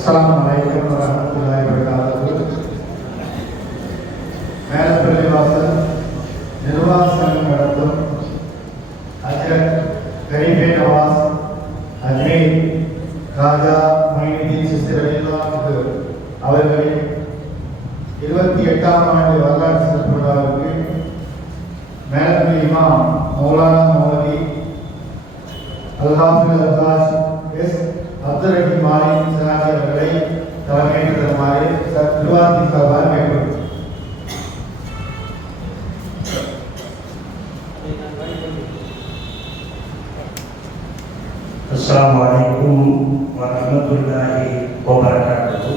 Assalamualaikum warahmatullahi wabarakatuh. Melapallivasal நிர்வாக சங்கம் நடத்தும் ஹஜ்ரத் கரீபே நவாஸ் அஜ்மீர் ராஜா மொய்னுதீன் சிஸ்தி ரலியல்லாஹு அவர்களின் 28ஆம் ஆண்டு வரலாற்று சிறப்பு விழாவிற்கு மேலப்பள்ளி இமாம் மௌலானா மௌலவி அல்ஹாஃபிஸ் அல்ஹாஜ் எஸ் அப்துல் ரஹீம் மாலிக் சனாஜி அவர்களை தலைமையேற்று தருமாறு நிர்வாகத்தின் சார்பாக கேட்டுக்கொள்கிறேன். அஸ்ஸலாமு அலைக்கும் வரஹ்மத்துல்லாஹி வபரகாத்துஹு.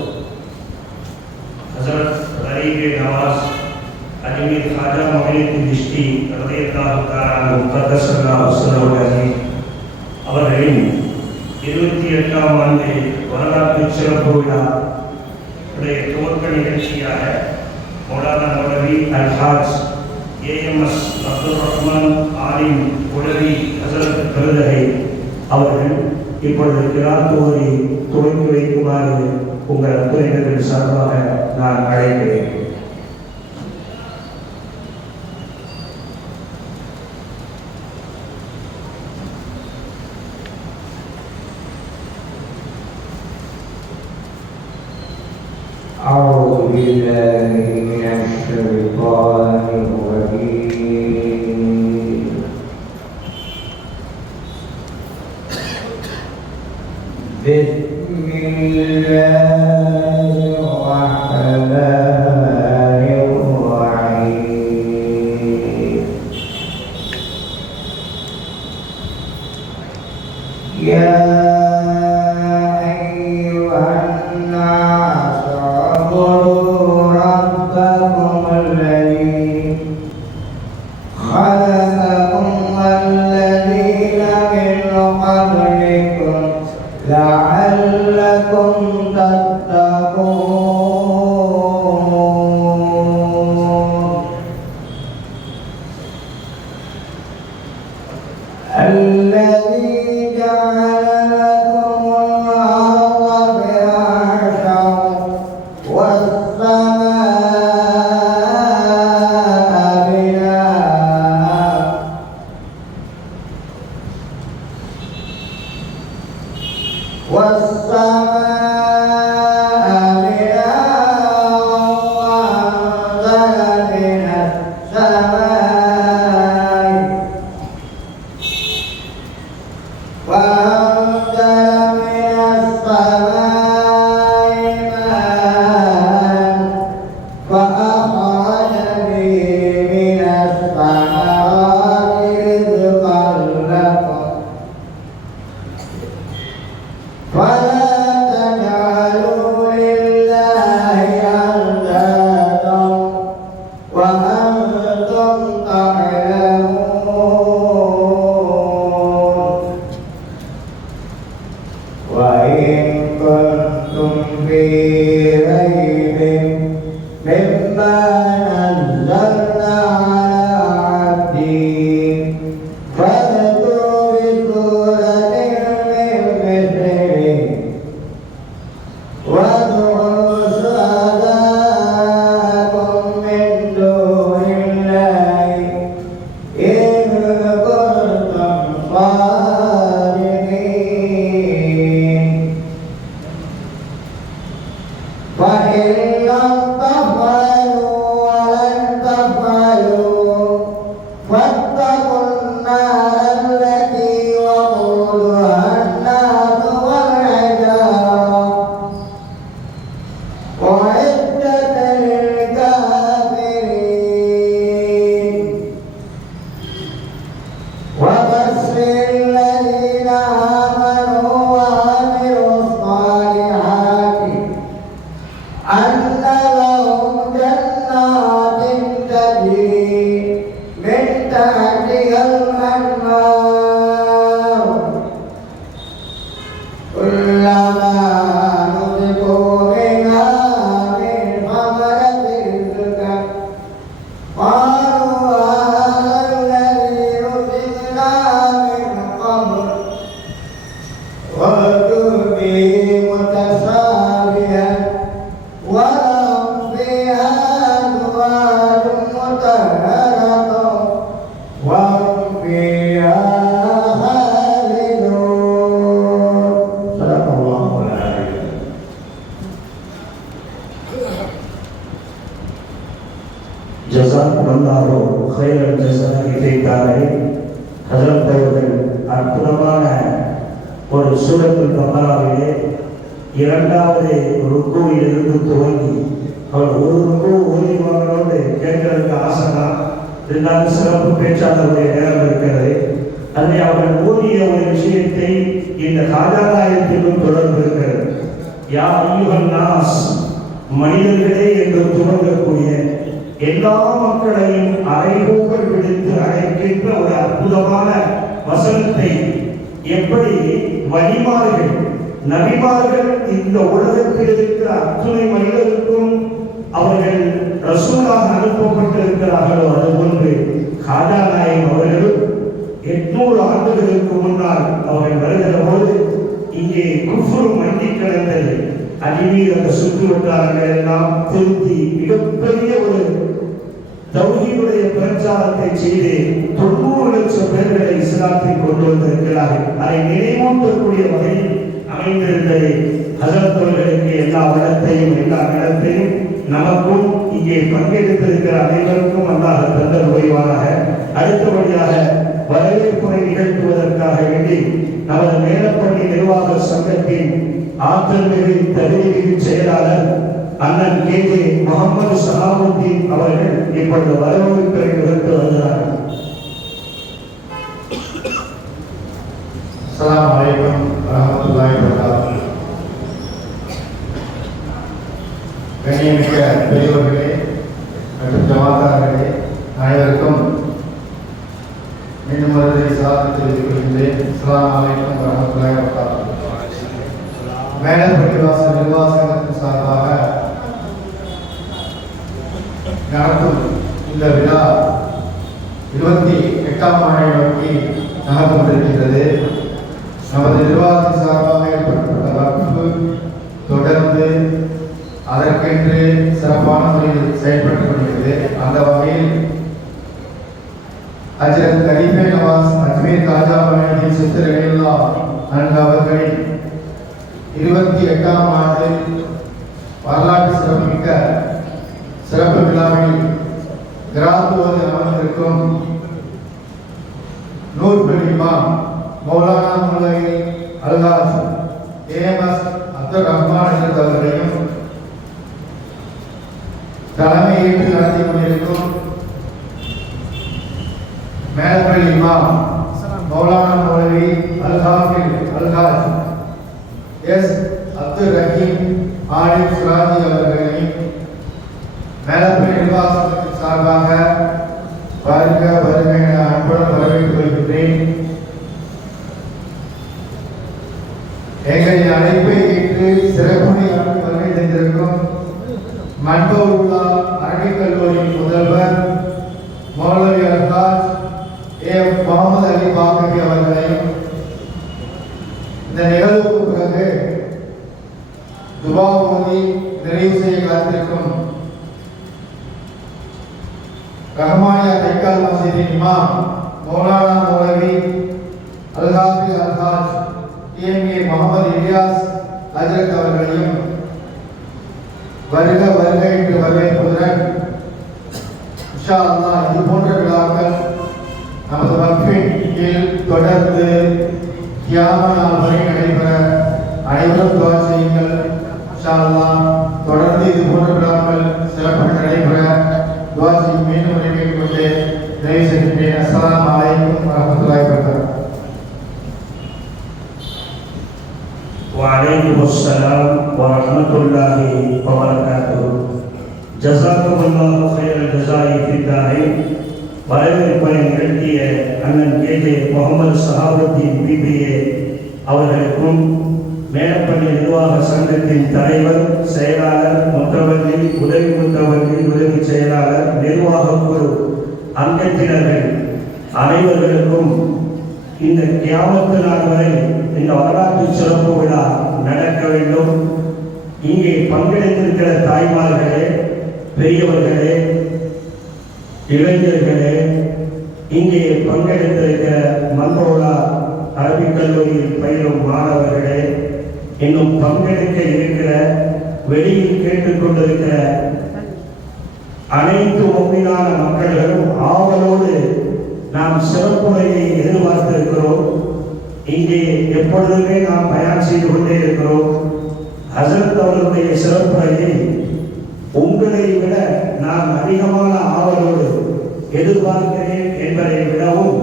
ஹஜ்ரத் கரீபே நவாஸ் அஜ்மீர் காஜா மொய்னுதீன் சிஸ்தி ரலியல்லாஹு தஆலா அன்ஹு கத்தஸல்லாஹு ஸல்லல்லாஹு அவர்களின் 28ஆம் ஆண்டு வரலாற்று சிறப்பு விழா துவக்க நிகழ்ச்சியாக மௌலானா மௌலவி அல்ஹாஜ் ஏஎம்எஸ் அப்துல் ரஹ்மான் ஆலிம் உலவி ஹசரத் கருதகை அவர்கள் இப்பொழுது கிராத்துவரை துவக்கி வைக்குமாறு உங்கள் துறையினர்கள் சார்பாக நான் அழைக்கிறேன். أعوذ بالله من الشيطان الرجيم. بسم الله الرحمن الرحيم. يا لعلكم تتقون الذي جعل لكم الأرض فراشا والسماء بناء وأنتم تعلمون فأتوا بسورة من مثله وادعوا شهداءكم من دون الله إن كنتم صادقين فإن لم تفعلوا ولن تفعلوا فاتقوا النار التي وقودها الناس والحجارة أعدت للكافرين وبشر الذين آمنوا وعملوا الصالحات أن لهم جنات تجري من تحتها الأنهار كلما رزقوا منها من ثمرة رزقا قالوا هذا الذي رزقنا من قبل وأتوا به متشابها ولهم فيها أزواج مطهرة وهم فيها خالدون. صدق الله العظيم. ஜஸாக்குமுல்லாஹு கைரல் ஜஸா இதைத்தாலே ஹஜரத் அவர்கள் அற்புதமான ஒரு சூரத்துல் பக்ராவிலே இரண்டாவது ருக்குவிலிருந்து துவங்கி அவர் ஒரு ருக்கு ஓதிவாங்களோடு கேட்கறதுக்கு ஆசைதான். இருந்தாலும் சிறப்பு பேச்சாளருடைய நேரம் இருக்கிறது. அதை அவர்கள் ஓதிய ஒரு விஷயத்தை இந்த காஜாநாயகத்திலும் தொடர்பு இருக்கிறது. யா அய்யுஹன் நாஸ், மனிதர்களே என்று துவங்கக்கூடிய எல்லா மக்களையும் அறைகூவல் விடுத்து அழைக்கின்ற ஒரு அற்புதமான வசனத்தை எப்படி வழிமார்கள் நபிமார்கள் இந்த உலகத்தில் இருக்கிற அத்துணை மனிதருக்கும் அவர்கள் ரசூலாக அனுப்பப்பட்டிருக்கிறார்களோ அதுபோன்று காஜா நாயகம் அவர்களும் 800 ஆண்டுகளுக்கு முன்னால் அவர்கள் வருகிற போது இங்கே குஃப்ரு மண்டி கிடந்தது. அடிமீது அந்த சுற்று வட்டாரங்கள் எல்லாம் திருத்தி மிகப்பெரிய ஒரு தௌஹீதுடைய பிரச்சாரத்தை செய்து 90 லட்சம் பேர்களை இஸ்லாத்தில் கொண்டு வந்திருக்கிறார்கள். அதை நினைவூட்டக்கூடிய வகையில் அமைந்திருந்தது. ஹஜரத் அவர்களுக்கு எல்லா வளத்தையும் எல்லா இடத்தையும் நமக்கும் இங்கே பங்கெடுத்திருக்கிற அனைவருக்கும் அல்லாஹ் தந்தல் ஓய்வானாக. அடுத்தபடியாக வரவேற்புரை நிகழ்த்துவதற்காக வேண்டி நமது மேலப்பள்ளி நிர்வாக சங்கத்தின் ஆற்றல் மிகு தகுதி மிகு செயலாளர் அண்ணன் கே.ஜே. முகமது சஹாபுத்தீன் அவர்கள் இப்பொழுது வரவேற்புரை நிகழ்த்து வருகிறார்கள். அஸ்ஸலாமு அலைக்கும் வரஹ்மத்துல்லாஹி வபரகாத்துஹு. கண்ணியமிக்க பெரியவர்களே மற்றும் ஜமாத்தார்களே அனைவருக்கும் மீண்டும் ஒரு சலாத்தை தெரிவித்துக் கொள்கின்றேன். அஸ்ஸலாமு அலைக்கும் வரஹ்மத்துல்லாஹி வபரகாத்துஹு. மேலப்பட்டிவாசல் நிர்வாகத்தின் சார்பாக நடத்தும் இந்த விழா 28ஆம் ஆண்டை நோக்கி நகர்ந்து கொண்டிருக்கிறது. நமது நிர்வாகத்தின் சார்பாக ஏற்படுத்தப்பட்ட வகுப்பு தொடர்ந்து அதற்கென்று சிறப்பான முறையில் செயல்பட்டுக் கொண்டிருக்கிறது. அந்த வகையில் ஹஜ்ரத் கரீமே நவாஸ் அஜ்மீர் காஜா மஹீத் சித்தர் ரலியல்லாஹு அன்ஹு அவர்களின் 28ஆம் ஆண்டு வரலாற்று சிறப்புமிக்க சிறப்பு விழாவில் கிராத்துவது அமர்ந்திருக்கும் நூற்பல் இமாம் மௌலானா முல்லவி அல்ஹாஜ் ஏஎம்எஸ் அப்துல் ரஹ்மான் அவர்களையும் தலைமை ஏற்று நடத்தி கொண்டிருக்கும் மேலப்பள்ளி இமாம் மௌலானா முல்லவி அல்ஹாஜ் எஸ் அப்துல் ரஹீம் ஆலிம் சுராஜி அவர்களையும் மேலப்பள்ளி நிர்வாகத்தின் சார்பாக வருக வருக என அன்புடன் வரவேற்றுக் கொள்கின்றேன். எங்களின் அழைப்பை ஏற்று சிறப்புரையாற்றி வருகை தந்திருக்கும் மன்பவுல்லா அரபிக் கல்லூரி முதல்வர் மௌலவி அல்ஹாஜ் ஏ முகமது அலி பாக்கவி அவர்களையும் இந்த நிகழ்வுக்கு பிறகு துவா ஓதி நிறைவு செய்ய காத்திருக்கும் ரஹ்மானியா தைக்கால் மஸ்ஜிதின் இமாம் மௌலானா மௌலவி அல்ஹாஃபிஸ் அல்ஹாஜ் டிஎம்ஏ முகமது இலியாஸ் ஹஜ்ரத் அவர்களையும் வருக வருக என்று வரவேற்பதுடன் இன்ஷா அல்லாஹ் இது போன்ற விழாக்கள் நமது வக்ஃபின் கீழ் தொடர்ந்து கியாம நாள் வரை நடைபெற அனைவரும் துவா செய்யுங்கள். இன்ஷா அல்லாஹ் தொடர்ந்து இது போன்ற விழாக்கள் சிறப்பாக நடைபெற துவா செய்யும் மீண்டும் கேட்டுக்கொண்டு நிறைவு செய்கின்றேன். அஸ்ஸலாமு அலைக்கும் வரஹ்மத்துல்லாஹி வபரகாத்துஹு. وعليكم السلام ورحمة الله وبركاته. جزاكم الله خير الجزاء في الدارين. வரவேற்பை நிகழ்த்திய அண்ணன் கேஜே முகமது சஹாபுத்தீன் பிபிஏ அவர்களுக்கும் மேலப்பள்ளி நிர்வாக சங்கத்தின் தலைவர், செயலாளர், முத்தவல்லி, உதவி முத்தவல்லி, உதவி செயலாளர், நிர்வாக குழு அங்கத்தினர்கள் அனைவர்களுக்கும் இந்த கியாமத்து நாள் வரை இந்த வரலாற்று சிறப்பு விழா நடக்க வேண்டும். இங்கே பங்கெடுத்திருக்கிற தாய்மார்களே, பெரியவர்களே, இளைஞர்களே, இங்கே பங்கெடுத்திருக்கிற மன்மோலா அரபிக் கல்லூரியில் பயிலும் மாணவர்களே, இன்னும் பங்கெடுக்க இருக்கிற வெளியில் கேட்டுக்கொண்டிருக்கிற அனைத்து முக்மீனான மக்கள்களும் ஆவலோடு நாம் சிறப்புரையை எதிர்பார்த்திருக்கிறோம். இங்கே எப்பொழுதுமே நாம் பயணம் செய்து கொண்டே இருக்கிறோம். ஹஸரத் அவர்களுடைய சிறப்புரையை உங்களை விட நான் அதிகமான ஆவலோடு எதிர்பார்க்கிறேன் என்பதை விடவும்,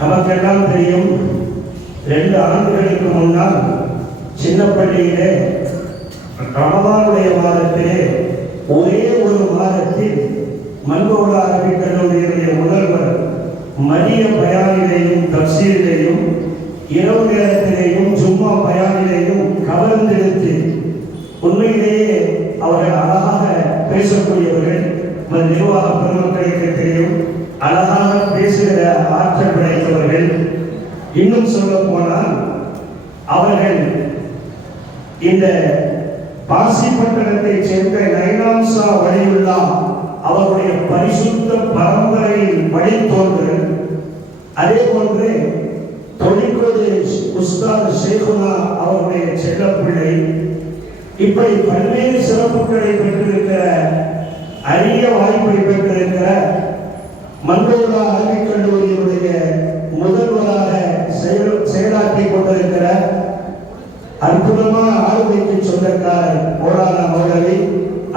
நமக்கெல்லாம் தெரியும், 2 ஆண்டுகளுக்கு முன்னால் சின்னப்பள்ளியிலே ரமதானுடைய மாதத்திலே ஒரே ஒரு மாதத்தில் மன்மோலா அரபிக் கல்லூரியுடைய முதல்வர் மதிய பயானிலேயும் தப்சீரிலேயும் இரவு நேரத்திலேயும் ஜும்மா பயானிலேயும் கவர்ந்தெடுத்து, உண்மையிலேயே அவர்கள் அழகாக பேசக்கூடியவர்கள். நிர்வாக பெருமக்களுக்கு தெரியும், அழகாக பேசுகிற ஆற்றல் படைத்தவர்கள். இன்னும் சொல்ல போனால் அவர்கள் இந்த பாசிப்பட்டணத்தைச் சேர்ந்த நைனாம்சா வழியுள்ளா அவருடைய பரிசுத்த பரம்பரையில் வழித்தோன்று, அதே போன்று தொழிற்கோடு உஸ்தாத் ஷேகுனா அவருடைய செல்லப்பிள்ளை, இப்படி பல்வேறு சிறப்புகளை பெற்றிருக்கிற, அரிய வாய்ப்பை பெற்றிருக்கிற மன்மோலா அரபிக் கல்லூரியினுடைய முதல்வராக செயலாற்றிக் கொண்டிருக்கிற அற்புதமான ஆளுமைக்கு சொந்தக்காரர் மௌலானா மௌலவி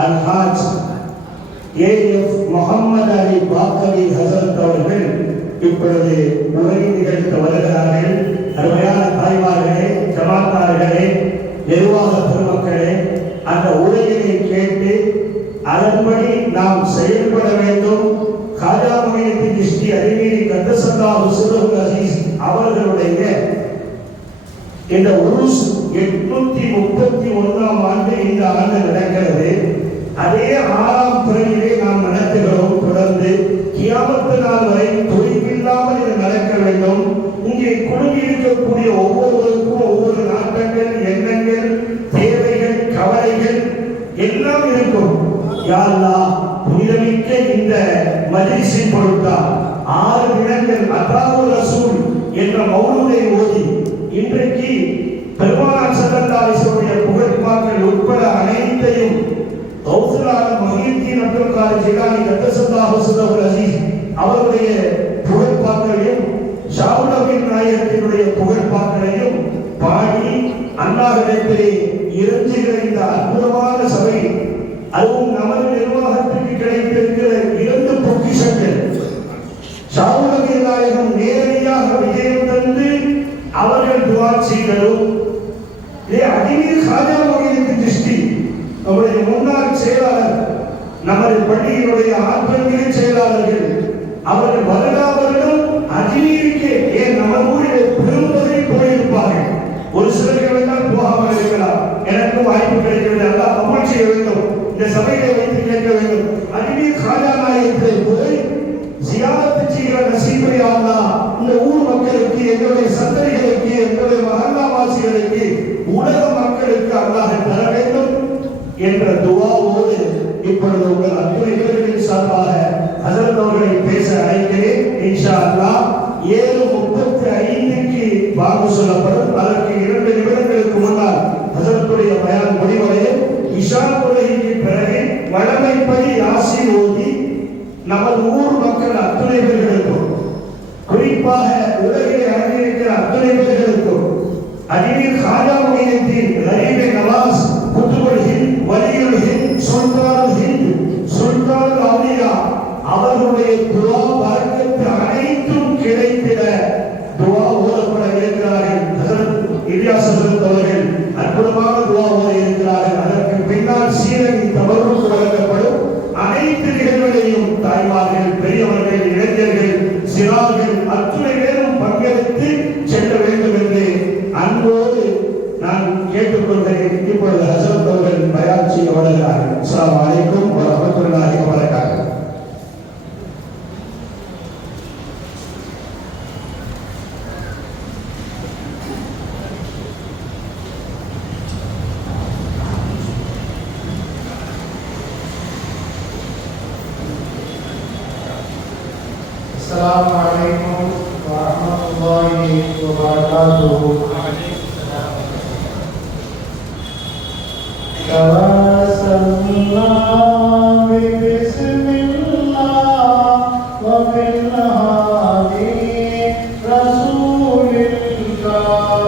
அல்ஹாஜ் ஏஎஃப் முகமது அலி பாக்கவி ஹஸரத் அவர்கள் இப்பொழுது உரை நிகழ்த்த வருகிறார்கள். அருமையான தாய்மார்களே, ஜமாத்தார்களே, நிர்வாக பெருமக்களே, அந்த உரையினை கேட்டு அதன்படி நாம் செயல்பட வேண்டும். காஜா முஹியுத்தீன் சிஷ்தி அறிஞர் கத்தஸல்லாஹு சிர்ருல் அஸீஸ் அவர்களுடைய இந்த உருஸ் 831ஆம் ஆண்டு இந்த ஆண்டு நடக்கிறது. அதே 6ஆம் பிறையிலே நாம் நடத்துகிறோம். தொடர்ந்து கியாமத்து நாள் வரை தொய்வில்லாமல் இது நடக்க வேண்டும். இங்கே குழுங்கி இருக்கக்கூடிய ஒவ்வொருவருக்கும் ஒவ்வொரு நாட்டங்கள், எண்ணங்கள், தேவைகள், கவலைகள் எல்லாம் இருக்கும். யா அல்லாஹ், புனிதமிக்க இந்த மஜ்லிஸின் பொருட்டால் 6 தினங்கள் அத்தாவுர் ரசூல் என்ற மௌலூதை ஓதி இன்றைக்கு பெருமானார் ஸல்லல்லாஹு அலைஹி வஸல்லம் புகழ்பாக்கள் உட்பட அனைத்தையும் கௌசுல் ஆலம் முஹியுத்தீன் அப்துல் காதிர் ஜிலானி கத்தஸல்லாஹு சிர்ருல் அஸீஸ் அவருடைய புகழ்பாக்களையும் ஷாவுலபின் நாயகத்தினுடைய புகழ்பாக்களையும் பாடி அல்லாஹ்விடத்திலே இறைஞ்சுகிற இந்த அற்புதமான சபை, அதுவும் நமது நிர்வாகத்திற்கு கிடைத்திருக்கிற 2 பொக்கிஷங்கள், ஷாவுலபின் நாயகம் நேரடியாக விஜயம் தந்து அவர்கள் துஆ செய்தலும், இதே அஜ்மீர் காஜா முஹியுத்தீன் சிஷ்தி நம்முடைய முன்னாள் செயலாளர், நமது பள்ளியினுடைய ஆற்றல்மிகு செயலாளர்கள் அவர்கள் வருடாவருடம் அஜ்மீருக்கு, ஏன் நம்ம ஊரில் பெரும்பகுதி போயிருப்பார்கள். ஒரு சிலர்கள் வேண்டால் போகாமல் இருக்கலாம். எனக்கும் வாய்ப்பு கிடைக்கவில்லை. அல்லாஹ் கபூல் செய்ய வேண்டும். இந்த சபையை வைத்து கேட்க வேண்டும். அஜ்மீர் காஜா நாயகத்தை போய் ஜியாரத் செய்கிற நசீபை அல்லாஹ் இந்த ஊர் மக்கள் எங்களுடைய சந்ததிகளுக்கு, எங்களுடைய மகல்லாவாசிகளுக்கு, உலக மக்களுக்கு அல்லாஹ் தர வேண்டும் என்ற துஆவோடு இப்பொழுது உங்கள் அத்துணை பேர்களின் சார்பாக ஹஸரத் அவர்களை பேச அழைக்கிறேன். இன்ஷா அல்லாஹ் 7:35க்கு வாக்கு சொல்லப்படும். அதற்கு 2 நிமிடங்களுக்கு முன்னால் ஹஸரத்துடைய பயான் முடிவடையும். இஷா தொழுகைக்கு பிறகு வழமைப்படி யாசீன் ஓதி நமது ஊர் மக்கள் அத்துணை பேர்களுக்கும், குறிப்பாக உலகிலே அடங்கியிருக்கிற அத்துணை பேர்களுக்கும் அஜ்மீர் காஜா முஹியுத்தீன் கரீபே நவாஸ் குதுபுல் ஹிந்த் வலியுல் ஹிந்த் சுல்தானுல் ஹிந்த் சுல்தானுல் அவுலியா அவர்களுடைய துஆ பரக்கத்து அனைத்தும் கிடைத்திட துஆ ஓதப்பட இருக்கிறார்கள். ஹஸரத் இலியாஸ் ஹஸரத் அவர்கள் அற்புதமான துஆ ஓத இருக்கிறார்கள். அதற்கு பின்னால் சீரடி தவறும் வழங்கப்படும். அனைத்து நிகழ்வுகளையும் தாய்மார்கள், பெரியவர்கள், இளைஞர்கள், சிறார்கள் அத்துணை பேரும் பங்கெடுத்து செல்ல வேண்டும் என்று அன்போடு நான் கேட்டுக்கொள்கிறேன். இப்பொழுது ஹஸரத் அவர்கள் பயான் செய்ய வருகிறார்கள். அஸ்ஸலாமு அலைக்கும் வரஹ்மத்துல்லாஹி வபரகாத்துஹு. السلام عليكم ورحمة الله وبركاته. تواسلنا ببسم الله وبالهادي رسول الله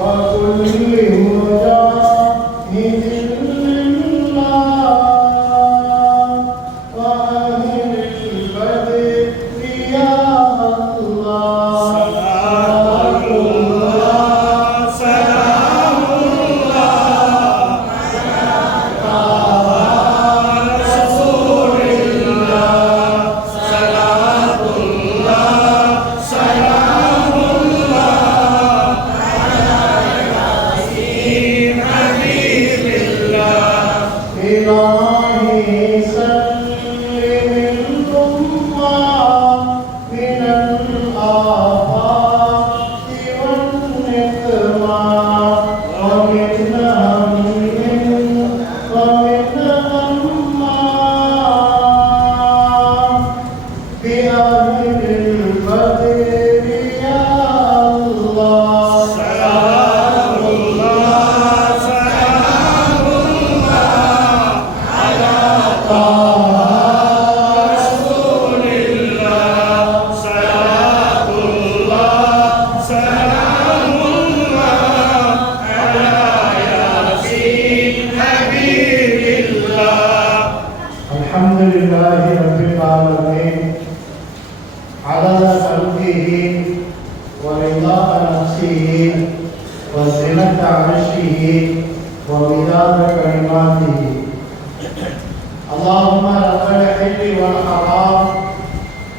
وكل مجاهد لله وأهل البدر يا الله. صلاة الله سلام الله رسول الله. صلاة الله سلام الله ياسين حبيب الله. إلهي سلم الأمة من الآفات والنقمة ومن هم ومن غمة بأهل البدر يا الله. سلام الله سلام الله على طه رسول الله. صلاة الله سلام الله على ياسين حبيب الله. الحمد لله رب العالمين عدد خلقه ورضاء نفسه وزنة عرشه ومداد كلماته. اللهم رب الحل والحرام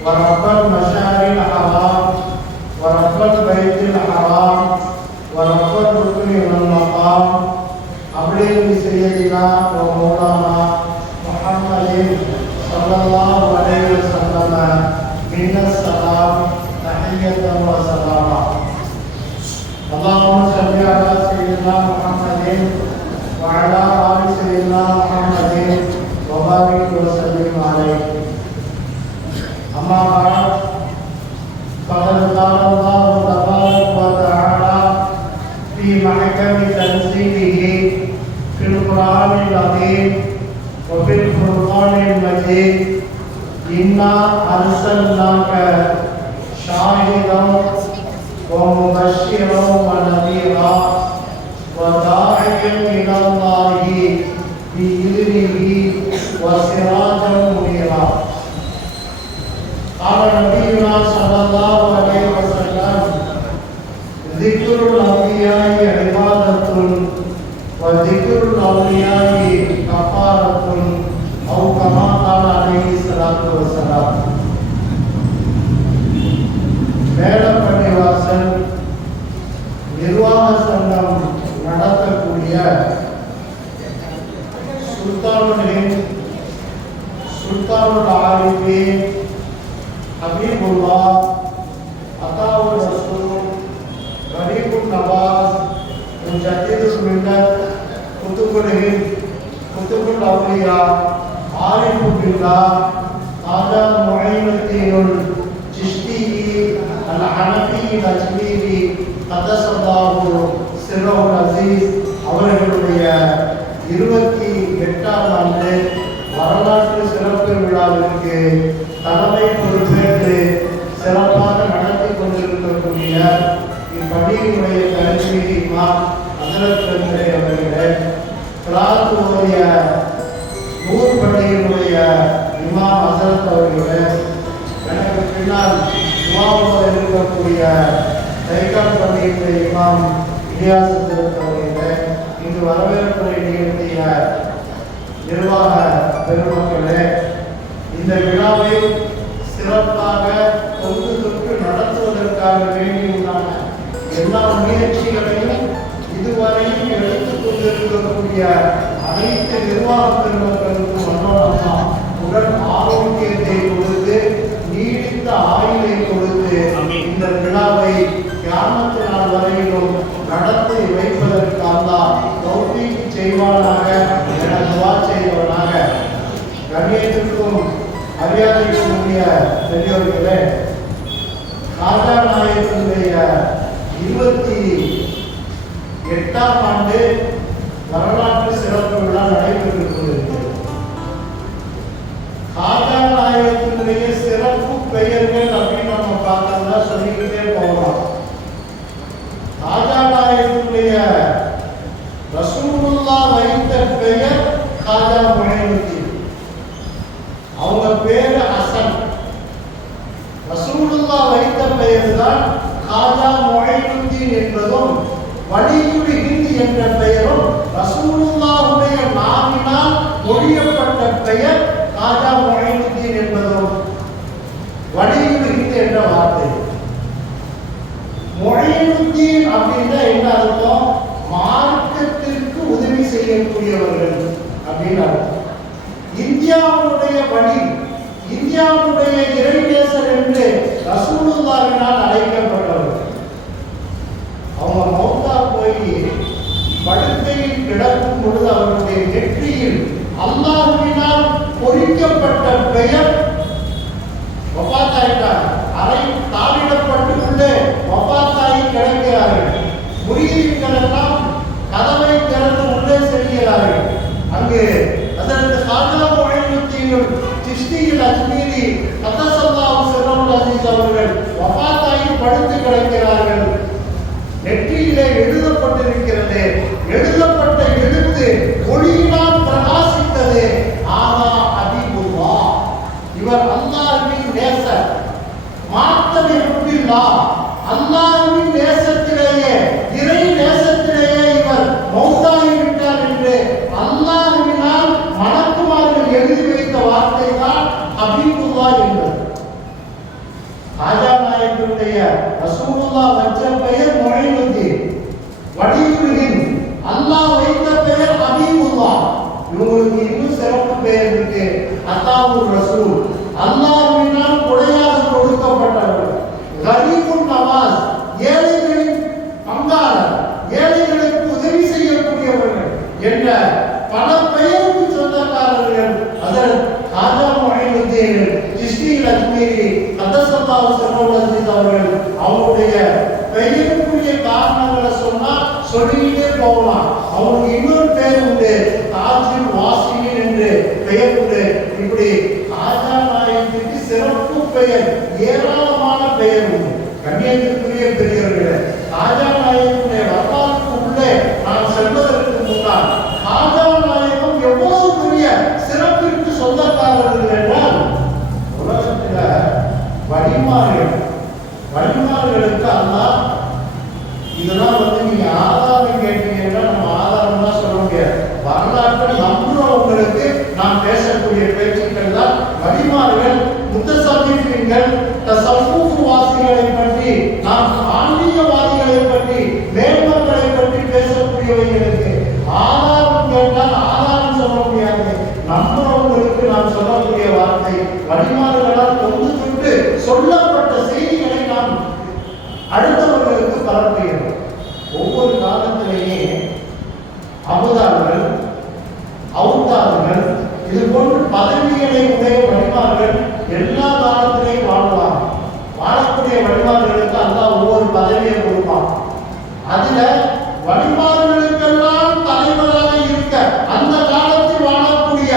ورب المشاعر الحرام ورب البيت الحرام ورب الركن والمقام أبلغ بسيدنا ومولانا محمد صلى الله عليه وسلم منا السلام تحية وسلاما. اللهم صل على سيدنا محمد وعلى آل سيدنا محمد وبارك وسلم عليه. أما بعد فقد قال الله تبارك وتعالى في محكم تنزيله في القرآن العظيم وفي الفرقان المجيد: إنا أرسلناك شاهدا ومبشرا ونذيرا وداعيا إلى الله بإذنه وسراجا منيرا. قال نبينا صلى الله عليه وسلم: ذكر الأنبياء عبادة وذكر الأولياء كفارة أو كما قال عليه الصلاة والسلام. மேலப்பள்ளி வாசல் நிர்வாக சங்கம் நடத்தக்கூடிய சுல்தானுல் ஆரிஃபீன் ஹபீபுல்லாஹ் அத்தாவுர் ரசூல் குத்துபுல் குத்துபுல் அவுலியா ஆரிஃபு பில்லாஹ் காஜா முஹைனுத்தீனுல் சிஷ்தி அல் ஹனஃபி அல் அஜ்மீரி கதஸல்லாஹு சிர்ருல் அஸீஸ் அவர்களுடைய 28ஆம் ஆண்டு வரலாற்று சிறப்பு விழாவிற்கு தலைமை பொறுப்பேற்று சிறப்பாக நடத்தி கொண்டிருக்கக்கூடிய இப்பள்ளியினுடைய கல்வி இமாம் ஹஜ்ரத் பெருமறை அவர்களே, கிராத் ஓதிய நூர் பள்ளியினுடைய இமாம் ஹஜ்ரத் அவர்களே, எனக்கு பின்னால் துஆவோடு இருக்கக்கூடிய தைக்கால் பள்ளியினுடைய இமாம் இலியாஸ் ஹஜ்ரத் அவர்களே, இங்கு வரவேற்புரை நிகழ்த்திய நிர்வாக பெருமக்களே, இந்த விழாவை சிறப்பாக தொன்று நடத்துவதற்காக வேண்டியுள்ளான எல்லா முயற்சிகளையும் இதுவரையும் எடுத்துக் கொண்டிருக்கக்கூடிய அனைத்து நிர்வாக பெருமக்களுக்கும் மன்னோடமா உடல் ஆரோக்கியத்தை கொடுத்து நீடித்த ஆயுளை கொடுத்து இந்த விழாவை கியாமத்து நாள் வரையிலும் நடத்தி வைப்பதற்காக தௌஃபீக் செய்வானாக என துஆ செய்வனாக. கண்ணியத்திற்கும் மரியாதைக்கும் உரிய பெரியோர்களே, காஜா நாயகனுடைய 28ஆம் ஆண்டு வரலாற்று சிறப்பு விழா நடைபெற்றுக் கொண்டிருக்கிறது. காஜா நாயகத்தினுடைய சிறப்பு பெயர்கள் அப்படின்னு நம்ம பார்த்தோம்னா சொல்லிக்கிட்டே போகலாம். காஜா நாயகத்தினுடைய ரசூலுல்லாஹ் வைத்த பெயர் காஜா முஹைனுத்தீன். அவங்க பேர் ஹசன். ரசூலுல்லாஹ் வைத்த பெயர் தான் காஜா முஹைனுத்தீன் என்பதும், வலியுல் ஹிந்த் என்ற பெயரும் ரசூலுல்லாஹுடைய நாவினால் மொழியப்பட்ட பெயர் காஜா முஹைனுத்தீன் என்பதும் வலியுல் ஹிந்த் என்ற வார்த்தை. முஹைனுத்தீன் அப்படின்னா என்ன அர்த்தம்? மார்க்கத்திற்கு உதவி செய்யக்கூடியவர்கள் அப்படின்னு அர்த்தம். இந்தியாவுடைய வழி, இந்தியாவுடைய இறைநேசர் என்று ரசூலுல்லாஹினால் அழைக்கப்பட்டவர்கள். அவங்க மௌத்தா போய் படுக்கையில் கிடக்கும் பொழுது அவருடைய நெற்றியில் அல்லாஹ்வினால் பொறிக்கப்பட்ட பெயர் வஃபாத்தாயிட்டார். அறை தாளிடப்பட்டுள்ளே வஃபாத்தாகி கிடக்கிறார்கள். முரீதுகள் எல்லாம் கதவை திறந்து உள்ளே செல்கிறார்கள். அங்கு அதற்கு காஜா முஹைனுத்தீன் சிஷ்தி அல் அஜ்மீரி கதஸல்லாஹு சிர்ருல் அஸீஸ் அவர்கள் வஃபாத்தாகி படுத்து கிடக்கிறார்கள். நெற்றியிலே எழுதப்பட்டிருக்கிறது. எழுதப்பட்ட எழுத்து ஒளியினால் பிரகாசித்தது. ஆனா ஹபீபுல்லாஹ், இவர் அல்லாஹ்வின் நேசர். மாத்தபி ஹுப்பில்லாஹ், அல்லாஹ்வின் நேசத்திலேயே, இறை நேசத்திலேயே இவர் மௌத்தாகி விட்டார் என்று அல்லாஹ்வினால் மலக்குமார்கள் எழுதி வைத்த வார்த்தை தான் ஹபீபுல்லாஹ் என்பது. காஜா நாயகனுடைய ரசூலுல்லாஹ் வச்ச பெயர் முஹைனுத்தீன். வலியுல் ஹிந்த் அல்லாஹ் வைத்த பெயர் ஹபீபுல்லாஹ். இவங்களுக்கு இன்னும் சிறப்பு பெயர் இருக்கு, அத்தாவுர் ரசூல். அல்லாஹ்வினால் கொடையாக கொடுக்கப்பட்டவர்கள். கரீபுன் நவாஸ், ஏழைகளின் பங்காளர், ஏழைகளுக்கு உதவி செய்யக்கூடியவர்கள் என்ற பல பெயருக்கு சொந்தக்காரர்கள். அதன் காஜா முஹைனுத்தீன் சிஷ்தி அல் அஜ்மீரி கதஸல்லாஹு சிர்ருல் அஸீஸ் அவர்கள் அவருடைய பெயருக்குரிய காரணங்களை சொன்னா சொல்லிக்கிட்டே போகலாம். அவங்களுக்கு இன்னொரு பெயர் உண்டு, தாஜுல் வாசிலின் என்று பெயர் உண்டு. இப்படி காஜா நாயகத்துக்கு சிறப்பு பெயர், ஏராளமான பெயர் உண்டு. கண்ணியத்திற்குரிய பெரியவர்களே, காஜா நாயகனுடைய வரலாற்றுக்கு உள்ளே நாம் செல்வதற்கு முன்னால் காஜா நாயகம் எவ்வளவு பெரிய சிறப்பிற்கு சொந்தக்காரர்கள் என்றால், உலகத்தில் வழிமாறுகளுக்கு அல்லாஹ் இதெல்லாம் நீங்க ஆதாரம் கேட்டீங்கன்னா நம்ம ஆதாரம் தான் சொல்ல முடியாது. வரலாற்றை நம்புறவங்களுக்கு நாம் பேசக்கூடிய பேச்சுக்கள் தான் வழிமாறுகள். முத்தசவ்விஃபீன்கள், தஸவ்வுஃப் வாசிகளை பற்றி, நாம் ஆன்மீகவாதிகளை பற்றி, மேன்மக்களை பற்றி பேசக்கூடியவர்களுக்கு ஆதாரம் கேட்டால் ஆதாரம் சொல்ல முடியாது. நம்புறவங்களுக்கு நாம் சொல்லக்கூடிய வார்த்தை வழிமாறுகளால் தொன்று தொட்டு சொல்லப்பட்ட செய்திகளை நாம் அடுத்தவர்களுக்கு பரப்புகிறோம். ஒவ்வொரு காலத்திலேயே அபுதார்கள் பதவிகளை உடைய வழிமார்கள் எல்லா காலத்திலையும் வாழ்வாங்க. வாழக்கூடிய வழிமார்களுக்கு அல்லாஹ் ஒவ்வொரு பதவியை கொடுப்பான். அதுல வழிமார்களுக்கெல்லாம் தலைவராக இருக்க அந்த காலத்தில் வாழக்கூடிய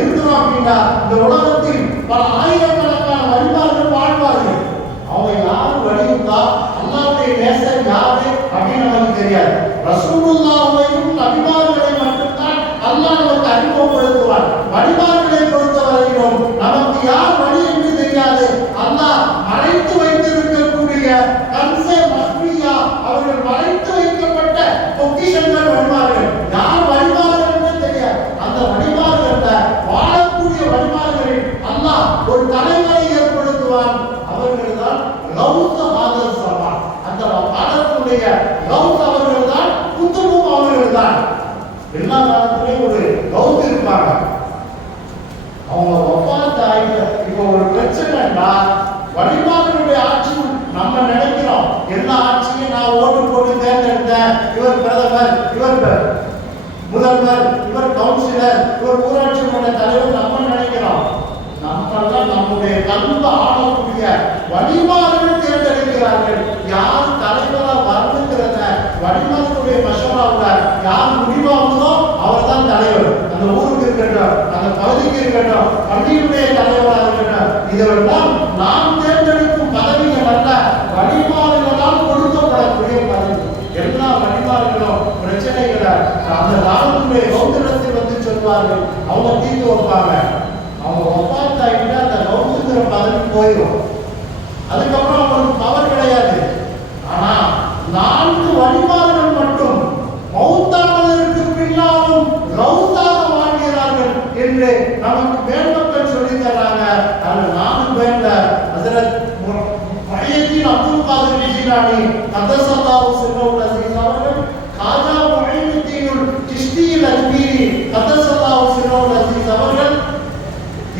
இருக்கிறோம் அப்படின்னா இந்த உலகத்தில் பல ஆயிரக்கணக்கான வழிமார்கள் வாழ்வார்கள். அவங்க யாரு வழியுண்டா அல்லாஹ்வுடைய நேசர் யாரு அப்படின்னு நமக்கு தெரியாது. ரசூலுல்லாஹையும் நபிமார்களை மட்டும்தான் அல்லாஹ் நமக்கு அறிமுகப்படுத்துவார். வழிமார்களை பொறுத்தவரையிலும் நமக்கு யார் வழி என்று தெரியாது. அல்லாஹ் மறைத்து வைத்திருக்கக்கூடிய கன்சே மஹ்பியா அவர்கள் மறைத்து வைக்கப்பட்ட பொக்கிஷங்கள் வழிமார்கள். யார் வழிமார்கள் என்று தெரியாது. அந்த வழிமார்கள்ல வாழக்கூடிய வழிமார்களில் அல்லாஹ் ஒரு தலைவரை ஏற்படுத்துவான். அவர்கள் தான் கௌஸ் ஹாதர் சபா. அந்த காலத்துடைய கௌஸ் அவர்கள் தான், குத்துபும் அவர்கள் தான். எல்லா காலத்திலையும் ஒரு கௌஸ் இருப்பாங்க. அவங்க வஃபாத் ஆயிட்ட இப்போ ஒரு பிரச்சனைனா வழிமார்களுடைய ஆட்சி நம்ம நினைக்கிறோம் எல்லா ஆட்சியும் நான் ஓட்டு போட்டு தேர்ந்தெடுத்தேன், இவர் பிரதமர், இவர் முதல்வர், இவர் கவுன்சிலர், இவர் ஊராட்சி மன்ற தலைவர் நம்ம நினைக்கிறோம். நம்மெல்லாம் நம்முடைய கல்வ ஆளக்கூடிய வழிமார்கள் தேர்ந்தெடுக்கிறார்கள். யார் தலைவரா வரணுங்கிறத வழிமார்களுடைய மஷவராவுல யார் முடிவாகுதோ அவர் தான் தலைவர். அந்த ஊருக்கு இருக்கட்டும், அந்த பகுதிக்கு இருக்கட்டும், பள்ளியுடைய தலைவராக இருக்கட்டும், இதெல்லாம் நாம் தேர்ந்தெடுக்கும் பதவிகள் அல்ல, வழிமார்களால் கொடுக்கப்படக்கூடிய பதவி. எல்லா வழிமார்களும் பிரச்சனைகளை அந்த காலத்துடைய கௌதரத்தில் வந்து சொல்வார்கள். அவங்க தீர்த்து வைப்பாங்க. அவங்க ஒப்பாத்தாயிட்டு அந்த கௌதங்கிற பதவி போயிடும். அதுக்கப்புறம் அவங்களுக்கு பவர் கிடையாது. ஆனா 4 வழிமார்கள் மட்டும் மௌத்தானதற்கு பின்னாலும் கௌத்தாக வாழ்கிறார்கள் என்று நமக்கு மேல்மக்கள் சொல்லி தர்றாங்க. அது 4 பேர்ல ஹஜ்ரத் முஹையத்தீன் அப்துல் காதிர் ஜிலானி கதஸல்லாஹு சிர்ரஹுல் அஸீஸ் அவர்கள், காஜா முஹையத்தீன் சிஷ்தி அல்-அஜ்மீரி கதஸல்லாஹு சிர்ரஹுல் அஸீஸ் அவர்கள்,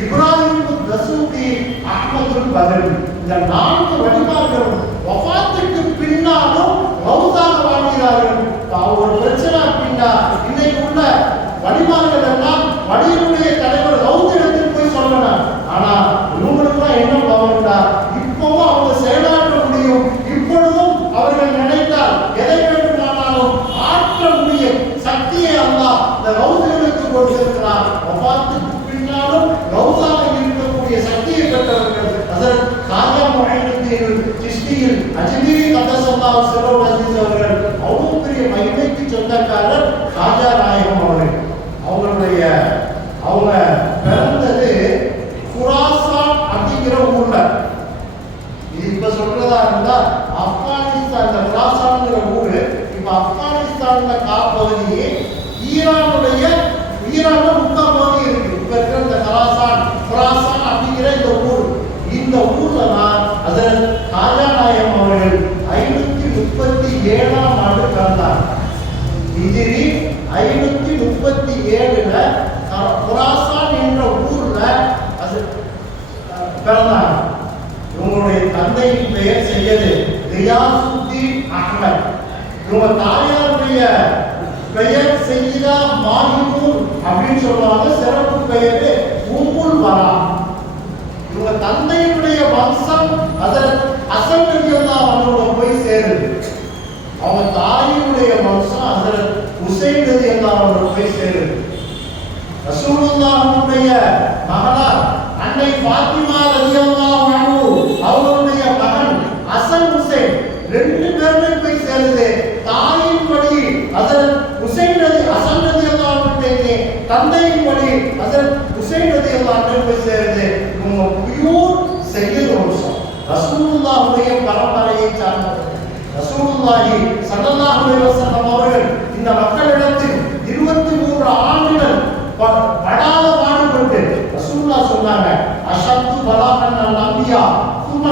இப்ராஹிம் தசூகி, அஹ்மதுல் பதவி. இந்த 4 வழிமார்களும் வஃபாத்துக்கு பின்னாலும் கௌஸாக வாழ்கிறார்கள். ஒரு பிரச்சனை அப்படின்னா இன்னைக்கு உள்ள வழிமார்கள் எல்லாம் வழியினுடைய தலைவர் கௌத்திடத்தில் போய் சொல்லணும். ஆனா இவங்களுக்குலாம் என்ன பவர்னா இப்பவும் அவங்க செயலாற்ற முடியும். இப்பொழுதும் அவர்கள் நினைத்தால் எதை வேண்டுமானாலும் ஆற்ற முடியும் சக்தியை அல்லாஹ் இந்த கௌத்திகளுக்கு கொடுத்திருக்கிறார். வஃபாத்துக்கு பின்னாலும் கௌஸாக இருக்கக்கூடிய சக்தியை பெற்றவர்கள் ஹஜ்ரத் காஜா முஹையத்தீன் சிஷ்தி அஜ்மீரி கதஸல்லாஹு சிர்ரஹுல் அஸீஸ் அவர்கள். அவ்வளவு பெரிய மகிமைக்கு சொந்தக்காரர் காஜா நாயகம் அவர்கள். அவங்க பிறந்தது குராசான் அப்படிங்கிற ஊர்ல. இது இப்ப சொல்றதா இருந்தா ஆப்கானிஸ்தான், குராசான்ங்கிற ஊரு இப்ப ஆப்கானிஸ்தான்ல காப்பகுதியே ஈரான்ல முக்கால் பகுதி இருக்கு. இப்ப இருக்கிற இந்த குராசான் அப்படிங்கிற இந்த ஊர்ல தான் ஹஜ்ரத் காஜா நாயகம் அவர்கள் 537ஆம் ஆண்டு பிறந்தார். ஹிஜ்ரி 537ல குராசான் என்ற ஊர்ல பிறந்தார். இவங்களுடைய தந்தையின் பெயர் சையது ரியாசுத்தீன் அஹ்மத். இவங்க தாயாருடைய பெயர் சையதா மாஹிமூன் அப்படின்னு சொல்லுவாங்க. சிறப்பு பெயர் உம்முல் வரா. இவங்க தந்தையுடைய வம்சம் ஹஜ்ரத் ஹசன் ரலியல்லாஹு அன்ஹு போய் சேருது. அவங்க தாயினுடைய வம்சம் ஹஜ்ரத் ஹுசைன் ரலியல்லாஹு அன்ஹு போய் சேருது. ரசூலுல்லாஹ்வுடைய மகளார் அன்னை ஃபாத்திமா ரலியல்லாஹு அன்ஹு அவங்களுடைய மகன் ஹசன் ஹுசைன் 2 பேருமே போய் சேருது. தாயின் வழி ஹஜ்ரத் ஹசன் ரலியல்லாஹு அன்ஹு, தந்தையின் வழி ஹஜ்ரத் ஹுசைன் ரலியல்லாஹு அன்ஹு போய் சேருது. இவங்க பியூர் சையத் வம்சம், ரசூலுல்லாஹ்வுடைய பரம்பரையை சார்ந்தவர்கள். ரசூலுல்லாஹி ஸல்லல்லாஹு அலைஹி வஸல்லம் அவர்கள் இந்த மக்களிடத்தில் 23 ஆண்டுகள் படாத பாடுபட்டு ரசூலுல்லாஹ் சொன்னாங்க, அஷத்து பலாகன் அல்-அன்பியா சும்ம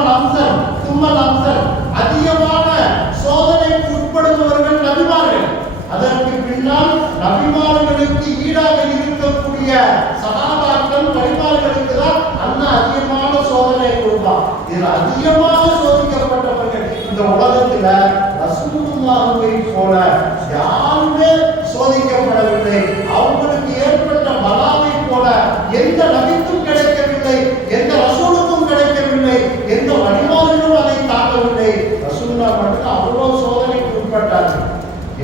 நம்சல் அதிகமான சோதனைக்கு உட்படுபவர்கள் நபிமார்கள். அதற்கு பின்னால் நபிமார்களுக்கு ஈடாக இருக்கக்கூடிய சஹாபாக்கள் வழிமார்களுக்கு தான் அல்லாஹ் அதிகமான சோதனை கொடுப்பான். இதில் அதிகமாக சோதிக்கப்பட்டவர்கள் இந்த உலகத்துல ரசூலுல்லாஹ்வை போல யாருமே சோதிக்கப்படவில்லை. அவங்களுக்கு ஏற்பட்ட பலாவை போல எவ்வளவு சோதனைக்கு உட்பட்டார்கள்.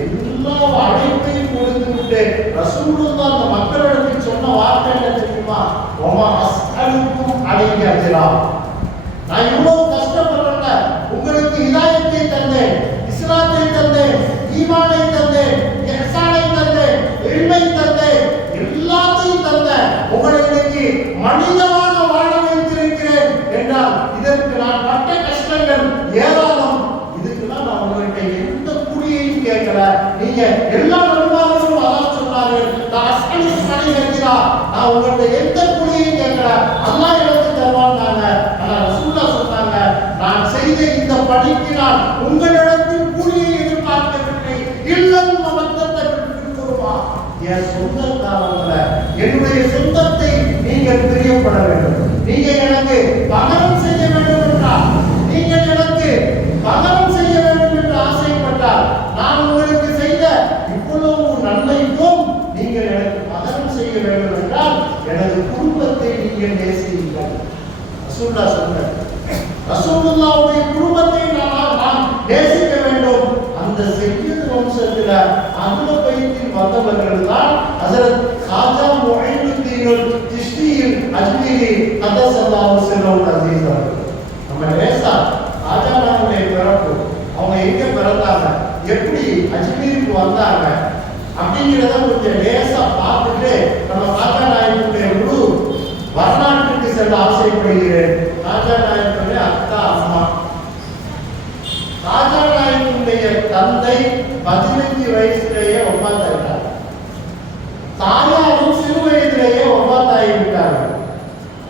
எல்லா அழைப்பையும் கொடுத்து விட்டு ரசூலுல்லாஹ் அந்த மக்களிடத்தில் சொன்ன வார்த்தை என்ன தெரியுமா? ஒமா அஸ்அலுக்கும் அலைஹி அஜ்ரா. நான் இவ்வளவு கஷ்டப்படுறேன், உங்களுக்கு ஹிதாயத்தை தந்தேன், இஸ்லாத்தை தந்தேன், ஈமானை தந்தேன், இஹ்சானை தந்தேன், இல்மை தந்தேன், எல்லாத்தையும் தந்தேன், உங்களை இன்னைக்கு மனிதமாக வாழ வைத்திருக்கிறேன் என்றால் இதற்கு நான் பட்ட கஷ்டங்கள் ஏராளம். இதுக்கெல்லாம் நான் உங்கள்கிட்ட எந்த கூலியையும் கேட்கல. நீங்க எல்லா நண்பர்களும் அதான் சொன்னார்கள், நான் உங்கள்கிட்ட எந்த கூலியையும் கேட்கல, அல்லாஹ் எனக்கு தருவாங்க. ஆனா ரசூலுல்லாஹ் சொன்னாங்க, நான் செய்த இந்த பணிக்கு நான் உங்களிடத்தில் கூலியை எதிர்பார்க்கவில்லை. இல்லம் மமத்தத்தை விட்டுருவா. என் சொந்தக்காரங்கள, என்னுடைய சொந்தத்தை நீங்கள் பிரியப்பட வேண்டும். நீங்க எனக்கு பகரம் செய்ய வேண்டும் என்றால், நீங்கள் எனக்கு பகரம் செய்ய வேண்டும் என்று ஆசைப்பட்டால், நான் உங்களுக்கு செய்த இவ்வளவு நன்மைக்கும் நீங்கள் எனக்கு பகரம் செய்ய வேண்டும் என்றால் எனது குடும்பத்தை நீங்கள் நேசியுங்கள். ரசூலுல்லாஹ் சொன்னார், ரசூலுல்லாஹ்வுடைய குடும்பத்தை நான் நேசிக்க வேண்டும். அந்த சையத் வம்சத்துல அஹ்ல பைத்தில் வந்தவர்கள் தான் ஹஜ்ரத் காஜா முஹைனுத்தீன் திஷ்டியில் அஜ்மீரி கதஸல்லாஹு சிர்ரஹுல் அஸீஸ் அவர்கள். நம்ம லேசா காஜாவுடைய பிறப்பு, அவங்க எங்க பிறந்தாங்க, எப்படி அஜ்மீருக்கு வந்தாங்க அப்படிங்கிறத கொஞ்சம் லேசா பார்த்துட்டு நம்ம காஜா நாயகனுடைய முழு வரலாற்றுக்கு செல்ல ஆசைப்படுகிறேன். காஜா நாயகனுடைய அக்கா அம்மா, காஜா நாயகனுடைய தந்தை 15 வயசுலேயே ஒப்பாத்தாயிட்டார். தாயாரும் சிறு வயதிலேயே ஒப்பாத்தாகிவிட்டார்கள்.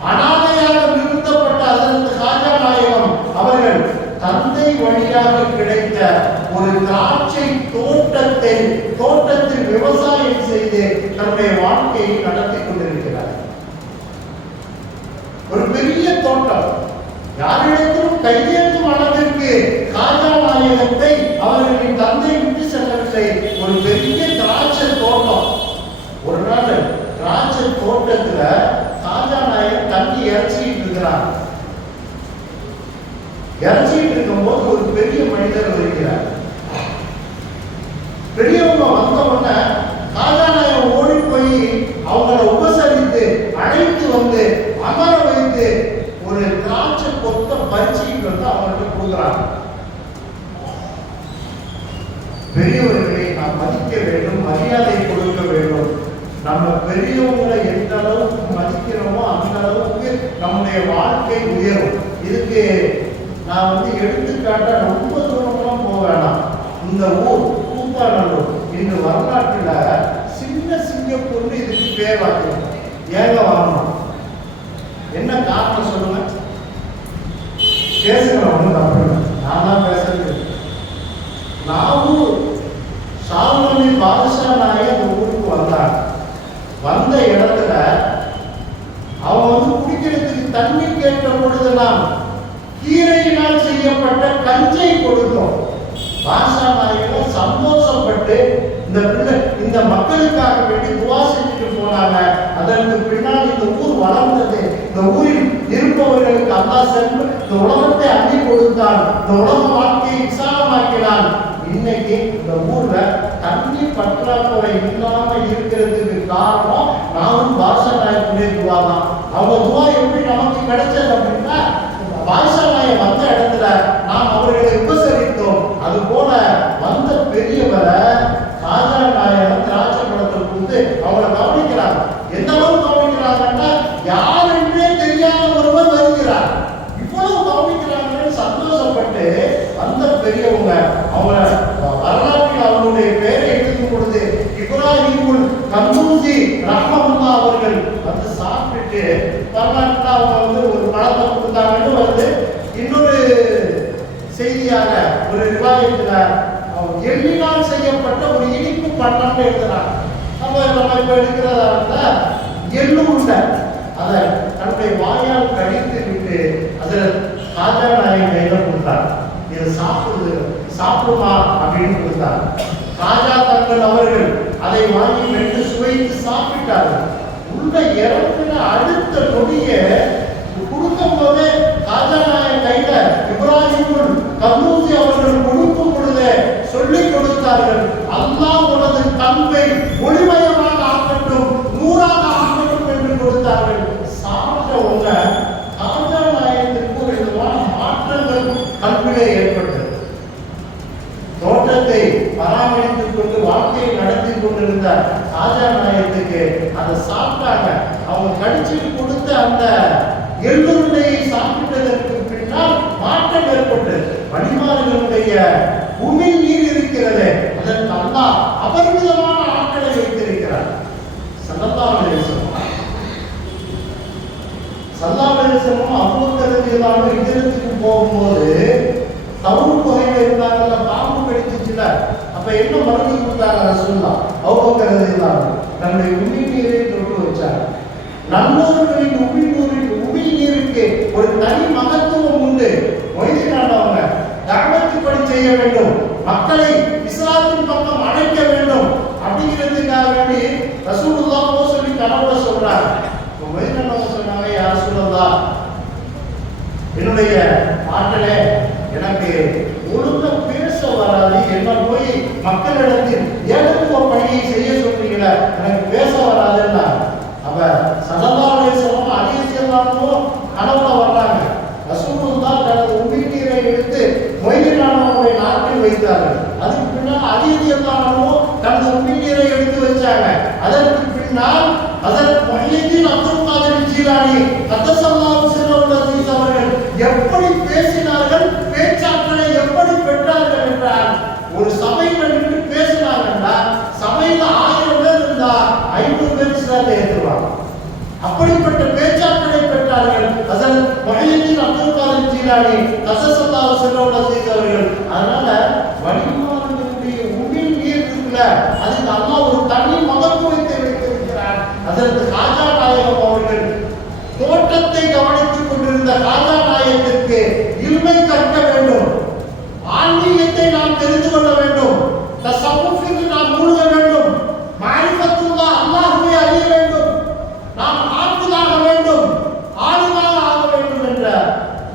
அனாதையாக நிறுத்தப்பட்ட அதற்கு காஜா நாயகம் அவர்கள் தந்தை வழியாக கிடைத்த ஒரு திராட்சை தோட்டத்தில் விவசாயம் செய்து தன்னுடைய வாழ்க்கையை நடத்தி கொண்டிருக்கிறார். ஒரு பெரிய தோட்டம், யாரிடத்திலும் கையேந்தும் அளவிற்கு காஜா நாயகத்தை அவர்களின் தந்தை விட்டு செல்லவில்லை. ஒரு பெரிய திராட்சை தோட்டம். ஒரு நாள் திராட்சை தோட்டத்துல காஜா நாயகன் தண்ணி இறைச்சிட்டு இருக்கிறார். இறைச்சிட்டு இருக்கும்போது ஒரு பெரிய மனிதர் வருகிறார். பெரியவங்க வந்த உடனே காஜா நாயகன் ஓடி போய் அவங்கள உபசரித்து அழைத்து வந்து அமர வைத்து ஒரு திராட்சை கொத்த பறிச்சுட்டு வந்து அவங்கள்ட்ட கொடுக்குறாங்க. பெரியவர்களை நாம் மதிக்க வேண்டும், மரியாதை கொடுக்க வேண்டும். நம்ம பெரியவங்களை எந்த அளவுக்கு மதிக்கிறோமோ அந்த அளவுக்கு நம்முடைய வாழ்க்கை உயரும். இதுக்கு நான் எடுத்துக்காட்ட ரொம்ப தூரம்லாம் போக வேணாம். இந்த ஊர் கூத்தாநல்லூர் இன்று வரலாற்றில் சின்ன சிங்கப்பூர்னு இதுக்கு பேர் வாங்க. ஏங்க வாங்கணும்? என்ன காரணம் சொல்லுங்க? பேசுகிறேன், ஒன்றும் தப்பு இல்லை, நான் தான் பேசுறது. நாகூர் ஷாவுலி பாதுஷா நாயகர் அந்த ஊருக்கு வந்தாங்க. வந்த இடத்துல அவங்க குடிக்கிறதுக்கு தண்ணி கேட்ட பொழுது நாம் கீரையினால் செய்யப்பட்ட கஞ்சை கொடுத்தோம். பாஷா நாயகர் சந்தோஷப்பட்டு இந்த மக்களுக்காக வேண்டி துவா செஞ்சுட்டு போனாங்க. அதற்கு பின்னால் இந்த ஊர் வளர்ந்தது. இந்த ஊரில் இருப்பவர்களுக்கு அல்லாஹ் சென்று இந்த உலகத்தை அள்ளி கொடுத்தான். இந்த உலக வாழ்க்கையை விசாலமாக்கினான். இன்னைக்கு இந்த ஊர்ல தண்ணி பற்றாக்குறை இல்லாம இருக்கிறதுக்கு காரணம் நானும் பாஷா நாயகனுடைய துவா தான். அவங்க துவா எப்படி நமக்கு கிடைச்சது அப்படின்னா, பாஷா நாயகன் வந்த இடத்துல நாம் அவர்களை உபசரித்தோம். அது போல வந்த பெரியவரை காஜா நாயகன் திராட்சை பழத்தை கொடுத்து அவங்களை கவனிக்கிறாங்க. எந்த அளவு கவனிக்கிறாங்கன்னா, யார் என்றே தெரியாத ஒருவர் வருகிறார். இவ்வளவு கவனிக்கிறாங்கன்னு சந்தோஷப்பட்டு அந்த பெரியவங்க அவங்க வரலாற்றில் அவங்களுடைய பெயரை எடுக்கும் பொழுது இப்ராஹிமுல் கந்தூசி ரஹ்மத்துல்லாஹ் அவர்கள் வந்து சாப்பிட்டுட்டு வரலாற்றில் அவங்க ஒரு பழத்தை கொடுத்தாங்கன்னு வருது. இன்னொரு செய்தியாக ஒரு ரிவாயத்துல எள்ளினால் செய்யப்பட்ட ஒரு இனிப்பு பண்டம் எழுதுறாங்க. நம்ம இப்ப எடுக்கிறதா எள்ளு உண்டை அதை தன்னுடைய வாயால் கடித்து விட்டு அதில் காஜா நாயகன் கையில கொடுத்தார். இதை சாப்பிடுமா அப்படின்னு கொடுத்தார். காஜா தங்கள் அவர்கள் அதை வாங்கி மென்று சுவைத்து சாப்பிட்டார்கள். உள்ள இறக்குன அடுத்த நொடிய கொடுக்கும் போதே காஜா நாயகன் கையில இப்ராஹிமுல் கந்தூசி அவர்கள் கொடுக்கும் பொழுது தோட்டத்தை பராமரித்துக் கொண்டு வாழ்க்கையை நடத்தி கொண்டிருந்த ராஜா நாயகத்துக்கு அதை சாப்பிட்டாங்க. அவங்க கடிச்சிட்டு கொடுத்த அந்த எள்ளுருண்டையை சாப்பிட்டதற்கு பின்னால் மாற்றம் ஏற்பட்டது. வழிமாறுகளுடைய உமிழ் நீர் இருக்கிறது, அதற்கு அல்லாஹ் அபரிமிதமான ஆற்றலை வைத்திருக்கிறார். ஸல்லல்லாஹு அலைஹி வஸல்லம் அபூபக்கர் ஹிஜ்ரத்துக்கு போகும்போது தவுரு குகையில இருந்தாங்கல்ல, பாம்பு கடிச்சிச்சுல, அப்ப என்ன மருந்து கொடுத்தாங்க ரசூலுல்லாஹ்? அபூபக்கர் ரலியல்லாஹு அன்ஹு தன்னுடைய உமிழ் நீரை தொட்டு வச்சாங்க. நல்லோர்களின் உமிழ் நீருக்கு ஒரு தனி மகத்துவம் உண்டு. மொய்தீனானவங்க தஅவத்துப்படி செய்ய வேண்டும், மக்களை இஸ்லாத்தின் பக்கம் அழைக்க வேண்டும் அப்படிங்கிறதுக்காக வேண்டி ரசூலுல்லாஹ் போ சொல்லி கனவுல சொல்றாங்க. மொய்தீனானவங்க சொன்னாங்க, யா ரசூலுல்லாஹ், என்னுடைய ஆற்றலே எனக்கு ஒழுங்கா பேச வராது, என்ன போய் மக்களிடத்தில் ஏகத்துவ பணியை செய்ய சொல்றீங்களா, எனக்கு பேச வராதுன்னா. அப்ப ஸல்லல்லாஹு அலைஹி வஸல்லம் அலியல்லாஹு கனவுல வர்றாங்க. ரசூலுல்லாஹ் தனது உமிழ் நீரை எடுத்து மொய்தீனானவருடைய நாட்டில் வைத்தார்கள். அதுக்கு பின்னால் அலியல்லாஹு தனது உமிழ் நீரை எடுத்து வச்சாங்க. அதற்கு பின்னால் ஹஜ்ரத் முஹையீன் அப்துல் காதிர் ஜீலானி கத்தஸல்லாஹு சிர்ரஹு அஸீஸ் அவர்கள் எப்படி பேசினார்கள், பேச்சாற்றலை எப்படி பெற்றார்கள் என்றால், ஒரு சபையில் நின்று பேசினாங்கன்னா சபையில் 1000 பேர் இருந்தா 500 பேர் இஸ்லாத்தை ஏற்றுவாங்க. அப்படிப்பட்ட பேச்சாற்றலை பெற்றார்கள் ஹஜ்ரத் முஹையீன் அப்துல் காதிர் ஜீலானி கத்தஸல்லாஹு சிர்ரஹு அஸீஸ் அவர்கள். அதனால வழிமாறுகளுடைய உமிழ் நீர் இருக்குல்ல, அதுக்கு அல்லாஹ் ஒரு தனி மகத்துவத்தை வைத்திருக்கிறார். அதற்கு ராஜா நாயகம் அவர்கள் தோட்டத்தை கவனித்துக் கொண்டிருந்த ராஜா நாயகத்திற்கு இல்மை கற்க வேண்டும், ஆன்மீகத்தை நாம் தெரிந்து கொள்ள வேண்டும், தஸவ்வுஃபிற்கு நாம் மூழ்க வேண்டும், மாரிஃபத்துல்லாஹ் அல்லாஹ்வை அறிய வேண்டும், நாம் ஆப்தாக வேண்டும், ஆலிமாக ஆக வேண்டும் என்ற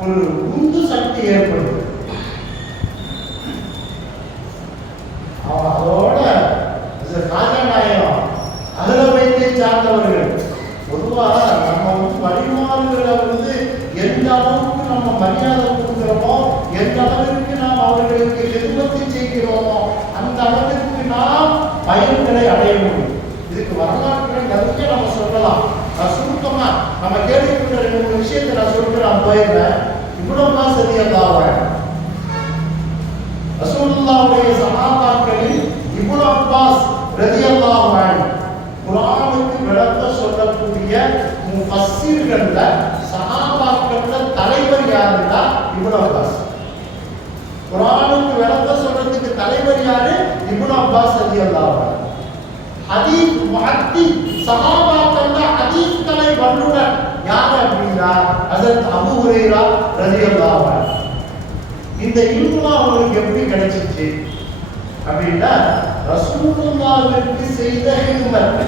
ஒரு உந்து சக்தி ஏற்படுது. அதோட ராஜா நாயகம் அகல வைத்தை சார்ந்தவர்கள் பொதுவாக நம்ம வழிமாறுகளை எந்த அளவுக்கு நம்ம மரியாதை கொடுக்கிறோமோ, எந்த அளவிற்கு நாம் அவர்களுக்கு நிர்பத்தி செய்கிறோமோ, அந்த அளவிற்கு நாம் பயன்களை அடைய முடியும். இதுக்கு வரலாற்றை நிறைய நம்ம சொல்லலாம். நான் சுருக்கமா நம்ம கேள்விப்பட்ட 2 விஷயத்தை நான் சொல்லிட்டு நான் போயிருந்தேன். இப்னு அப்பாஸ் ரலியல்லாஹு அன்ஹு, ரசூலுல்லாஹ்வுடைய சஹாபாக்களில் இப்னு அப்பாஸ் ரலியல்லாஹு அன்ஹு குர்ஆனுக்கு விளக்கம் சொல்லக்கூடிய முஃபஸ்ஸிர்கள்ல சஹாபாக்கள்ல தலைவர் யாருன்னா இப்னு அப்பாஸ். குர்ஆனுக்கு விளக்கம் சொல்றதுக்கு தலைவர் யாரு? இப்னு அப்பாஸ் ரலியல்லாஹு அன்ஹு. ஹதீஸ் முஹத்திஸ் சஹாபாக்கள்ல ஹதீஸ் கலை வல்லுனர் யார் அப்படின்னா ஹஜ்ரத் அபூ ஹுரைரா ரலியல்லாஹு அன்ஹு. இந்த இல்முலாம் அவங்களுக்கு எப்படி கிடைச்சிச்சு அப்படின்னா, ரசூலுல்லாஹ்விற்கு செய்த ஹிதமத்,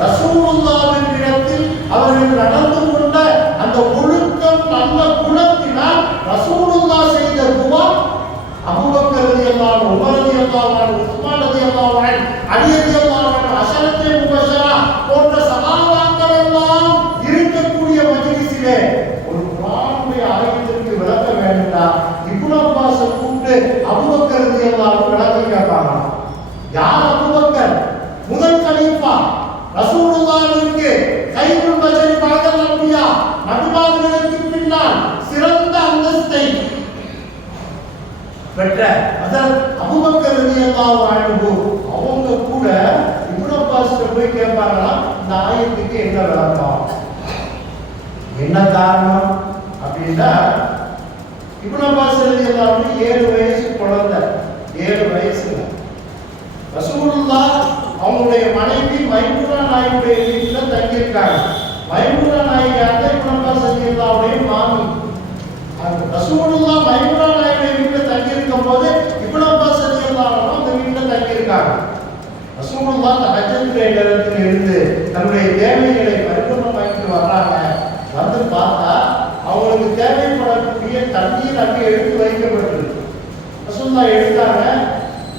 ரசூலுல்லாஹ்வின் இடத்தில் அவர்கள் நடந்து கொண்ட அந்த ஒழுக்கம் நல்ல குணத்தினால் ரசூலுல்லாஹ் செய்த துவா, அபூபக்கர் ரலியல்லாஹு அன்ஹு, உமர் ரலியல்லாஹு அன்ஹு, உஸ்மான் ரலியல்லாஹு அன்ஹு, அலி ரலியல்லாஹு அன்ஹு, அஷரத்தே முபஷரா போன்ற சஹாபாக்கள் எல்லாம் இருக்கக்கூடிய மஜ்லிஸிலே ஒரு குர்ஆனுடைய ஆயத்திற்கு விளக்க வேண்டும்னா இப்னு அப்பாஸ் கூப்பிட்டு அபூபக்கர் ரலியல்லாஹு அன்ஹு விளக்கம் கேட்பாங்க. யார் அபூபக்கர்? முதல் கலீஃபா, ரசூலுல்லாஹ்விற்கு கைருல் பஷரி பஅதல் அன்பியா, நபிமார்களுக்கு பின்னால் சிறந்த அந்தஸ்தை பெற்ற ஹஜ்ரத் அபூபக்கர் ரலியல்லாஹு அன்ஹு. அவங்க கூட இப்னு அப்பாஸ் போய் கேட்பாங்களா, இந்த ஆயத்துக்கு என்ன விளக்கம், என்ன காரணம் அப்படின்னா, இப்னு அப்பாஸ் ரலியல்லாஹு அன்ஹு 7 வயசு குழந்தை, 7 வயசுல ரசூலுல்லாஹ் அவங்களுடைய மனைவி மைமுனா நாயுடைய வீட்டில் தங்கியிருக்காங்க. மைமுனா நாயகி அந்த இப்னு அப்பாஸ் ரலியல்லாஹு அன்ஹு மாமி. ரசூலுல்லாஹ் மைமுனா நாயுடைய வீட்டில் தங்கியிருக்கும் போது இப்னு அப்பாஸ் ரலியல்லாஹு அன்ஹு அந்த வீட்டில் தங்கியிருக்காங்க. ரசூலுல்லாஹ் தஹஜ்ஜுடைய நேரத்தில் இருந்து தன்னுடைய தேவைகளை பரிபூர்ணமாக்கிட்டு வர்றாங்க. வந்து பார்த்தா அவங்களுக்கு தேவைப்படக்கூடிய தண்ணீர் அங்கே எடுத்து வைக்கப்பட்டிருக்கு. ரசூலுல்லாஹ் எடுத்தாங்க,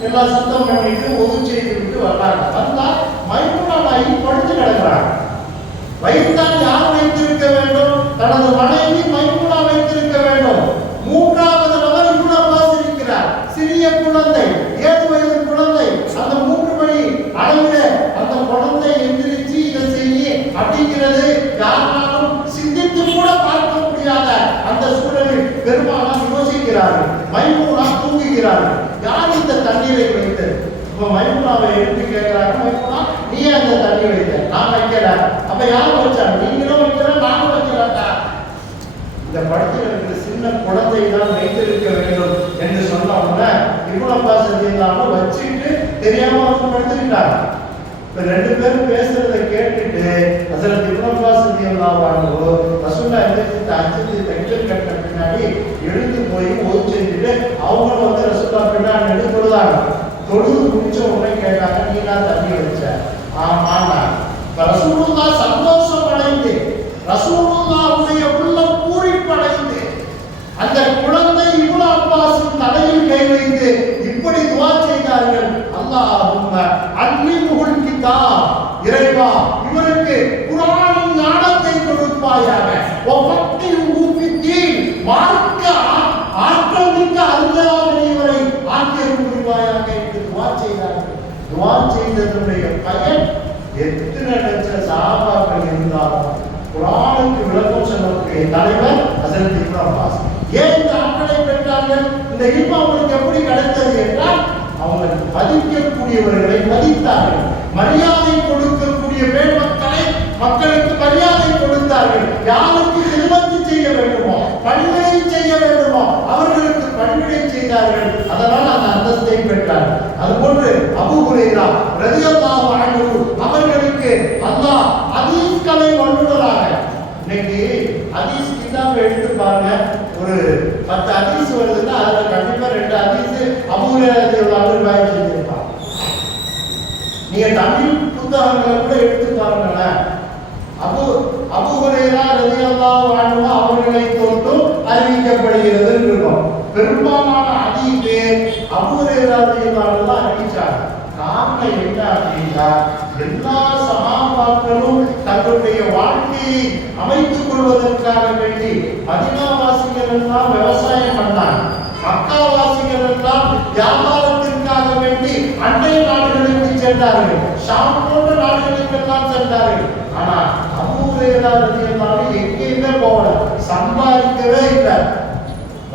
எல்லா சுத்தம் பண்ணிட்டு ஒது செய்து விட்டு வர்றாங்க. வந்தா மைமுனா நாயகி படுத்து கிடக்குறாங்க. வைத்தான் யார் வைத்திருக்க வேண்டும்? தனது மனைவி மைமுனா வைத்திருக்க வேண்டும். 3வது நபர் இப்னு அப்பாஸ் இருக்கிறார், சிறிய குழந்தை, 7 யார் இந்த தண்ணீரை வைத்தது? இப்போ மைமுனாவை எழுப்பி கேட்கிறாங்க, மைமுனா நீ அந்த தண்ணி வைத்த? நான் வைக்கல. அப்ப யார் வச்சாங்க? நீங்களும் வைக்கிற, நானும் வைக்கிறேன்டா. இந்த படத்தில் இருக்கிற சின்ன குழந்தை தான் வைத்திருக்க வேண்டும் என்று சொன்ன உடனே இப்னு அப்பாஸ் ரலியல்லாஹு வச்சுட்டு தெரியாம அவங்க படுத்துக்கிட்டாங்க. இப்ப ரெண்டு பேரும் பேசுறதை கேட்டுட்டு ஹஜ்ரத் இப்னு அப்பாஸ் ரலியல்லாஹு அன்ஹு ரசூலுல்லாஹ் எந்திரிச்சு அஞ்சு தக்பீர் கட்டின பின்னாடி எழுந்து போய் ஓது செஞ்சுட்டு அவங்க வந்து ரசூலுல்லாஹ் பின்னாடி எடுத்து தொழுதாங்க. தொழுது முடிச்ச உடனே கேட்டாங்க, நீ தான் தண்ணி வச்ச? ஆமாண்ணா. ரசூலுல்லாஹ் சந்தோஷம் அடைந்து, ரசூலுல்லாஹ்வுடைய உள்ளம் பூரிப்படைந்து, அந்த குழந்தை இப்னு அப்பாஸின் தலையில் கை வைத்து இப்படி துஆ செய்தார்கள், அல்லாஹும்ம அல்லிம்ஹுல் கிதாப், இறைவா இவருக்கு குர்ஆனின் ஞானத்தை கொடுப்பாயாக, வஃபக்கிஹு ஃபித்தீன், மார்க்க ஆற்றல் மிக்க அறிஞராக இவரை ஆக்கியருள் புரிவாயாக என்று துஆ செய்தார்கள். துஆ செய்ததனுடைய பயன் எத்தனை லட்சம் சஹாபாக்கள் இருந்தாலும் குர்ஆனுக்கு விளக்கம் சொல்லக்கூடிய தலைவர் ஹஜ்ரத் இப்னு அப்பாஸ். ஏன் இந்த ஆற்றலை பெற்றார்கள்? இந்த இல்மு அவங்களுக்கு எப்படி கிடைத்தது என்றால், அவங்க மதிக்கக்கூடியவர்களை மதித்தார்கள், மரியாதை கொடுக்கக்கூடிய பெண்மக்களை மக்களுக்கு மரியாதை கொடுத்தார்கள். யாருக்கு ஹிதமத் செய்ய வேண்டுமோ, பணிவிடை செய்ய வேண்டுமோ அவர்களுக்கு பணிவிடை செய்தார்கள். அதனால் அந்த அந்தஸ்தை பெற்றார்கள். அதுபோன்று அபூ ஹுரைரா ரலியல்லாஹு அன்ஹு அவர்களுக்கு அல்லாஹ் ஹதீஸ்களை வல்லுநராக, இன்னைக்கு ஹதீஸ் கிதாப் எடுத்து பாருங்க, ஒரு 10 ஹதீஸ் வருதுன்னா அதுல கண்டிப்பா 2 ஹதீஸ் அபூ ஹுரைரா ரலியல்லாஹு அன்ஹு வாய் செஞ்சிருப்பாங்க. நீங்க தமிழ் புத்தகங்களை கூட எடுத்து பாருங்களேன், அபூ ஹுரைரா ரலியல்லாஹு அன்ஹு அவர்களை தொட்டு அறிவிக்கப்படுகிறது இருக்கும். பெரும்பாலான ஹதீஸ் அபூ ஹுரைரா ரலியல்லாஹு அன்ஹு தான் அறிவிச்சாங்க. காரணம் என்ன அப்படின்னா, எல்லா சஹாபாக்களும் தங்களுடைய வாழ்க்கையை அமைத்துக் கொள்வதற்காக வேண்டி மதீனாவாசிகள் எல்லாம் விவசாயம் பண்ணாங்க, மக்காவாசிகள் எல்லாம் வியாபாரத்திற்காக வேண்டி அண்டை நாடுகளுக்கு சென்றார்கள், ஷாம் போன்ற நாடுகளுக்கெல்லாம் சென்றார்கள். ஆனா அபூ ஹுரைரா ரலியல்லாஹு அன்ஹு எங்கேயுமே போகல, சம்பாதிக்கவே இல்லை.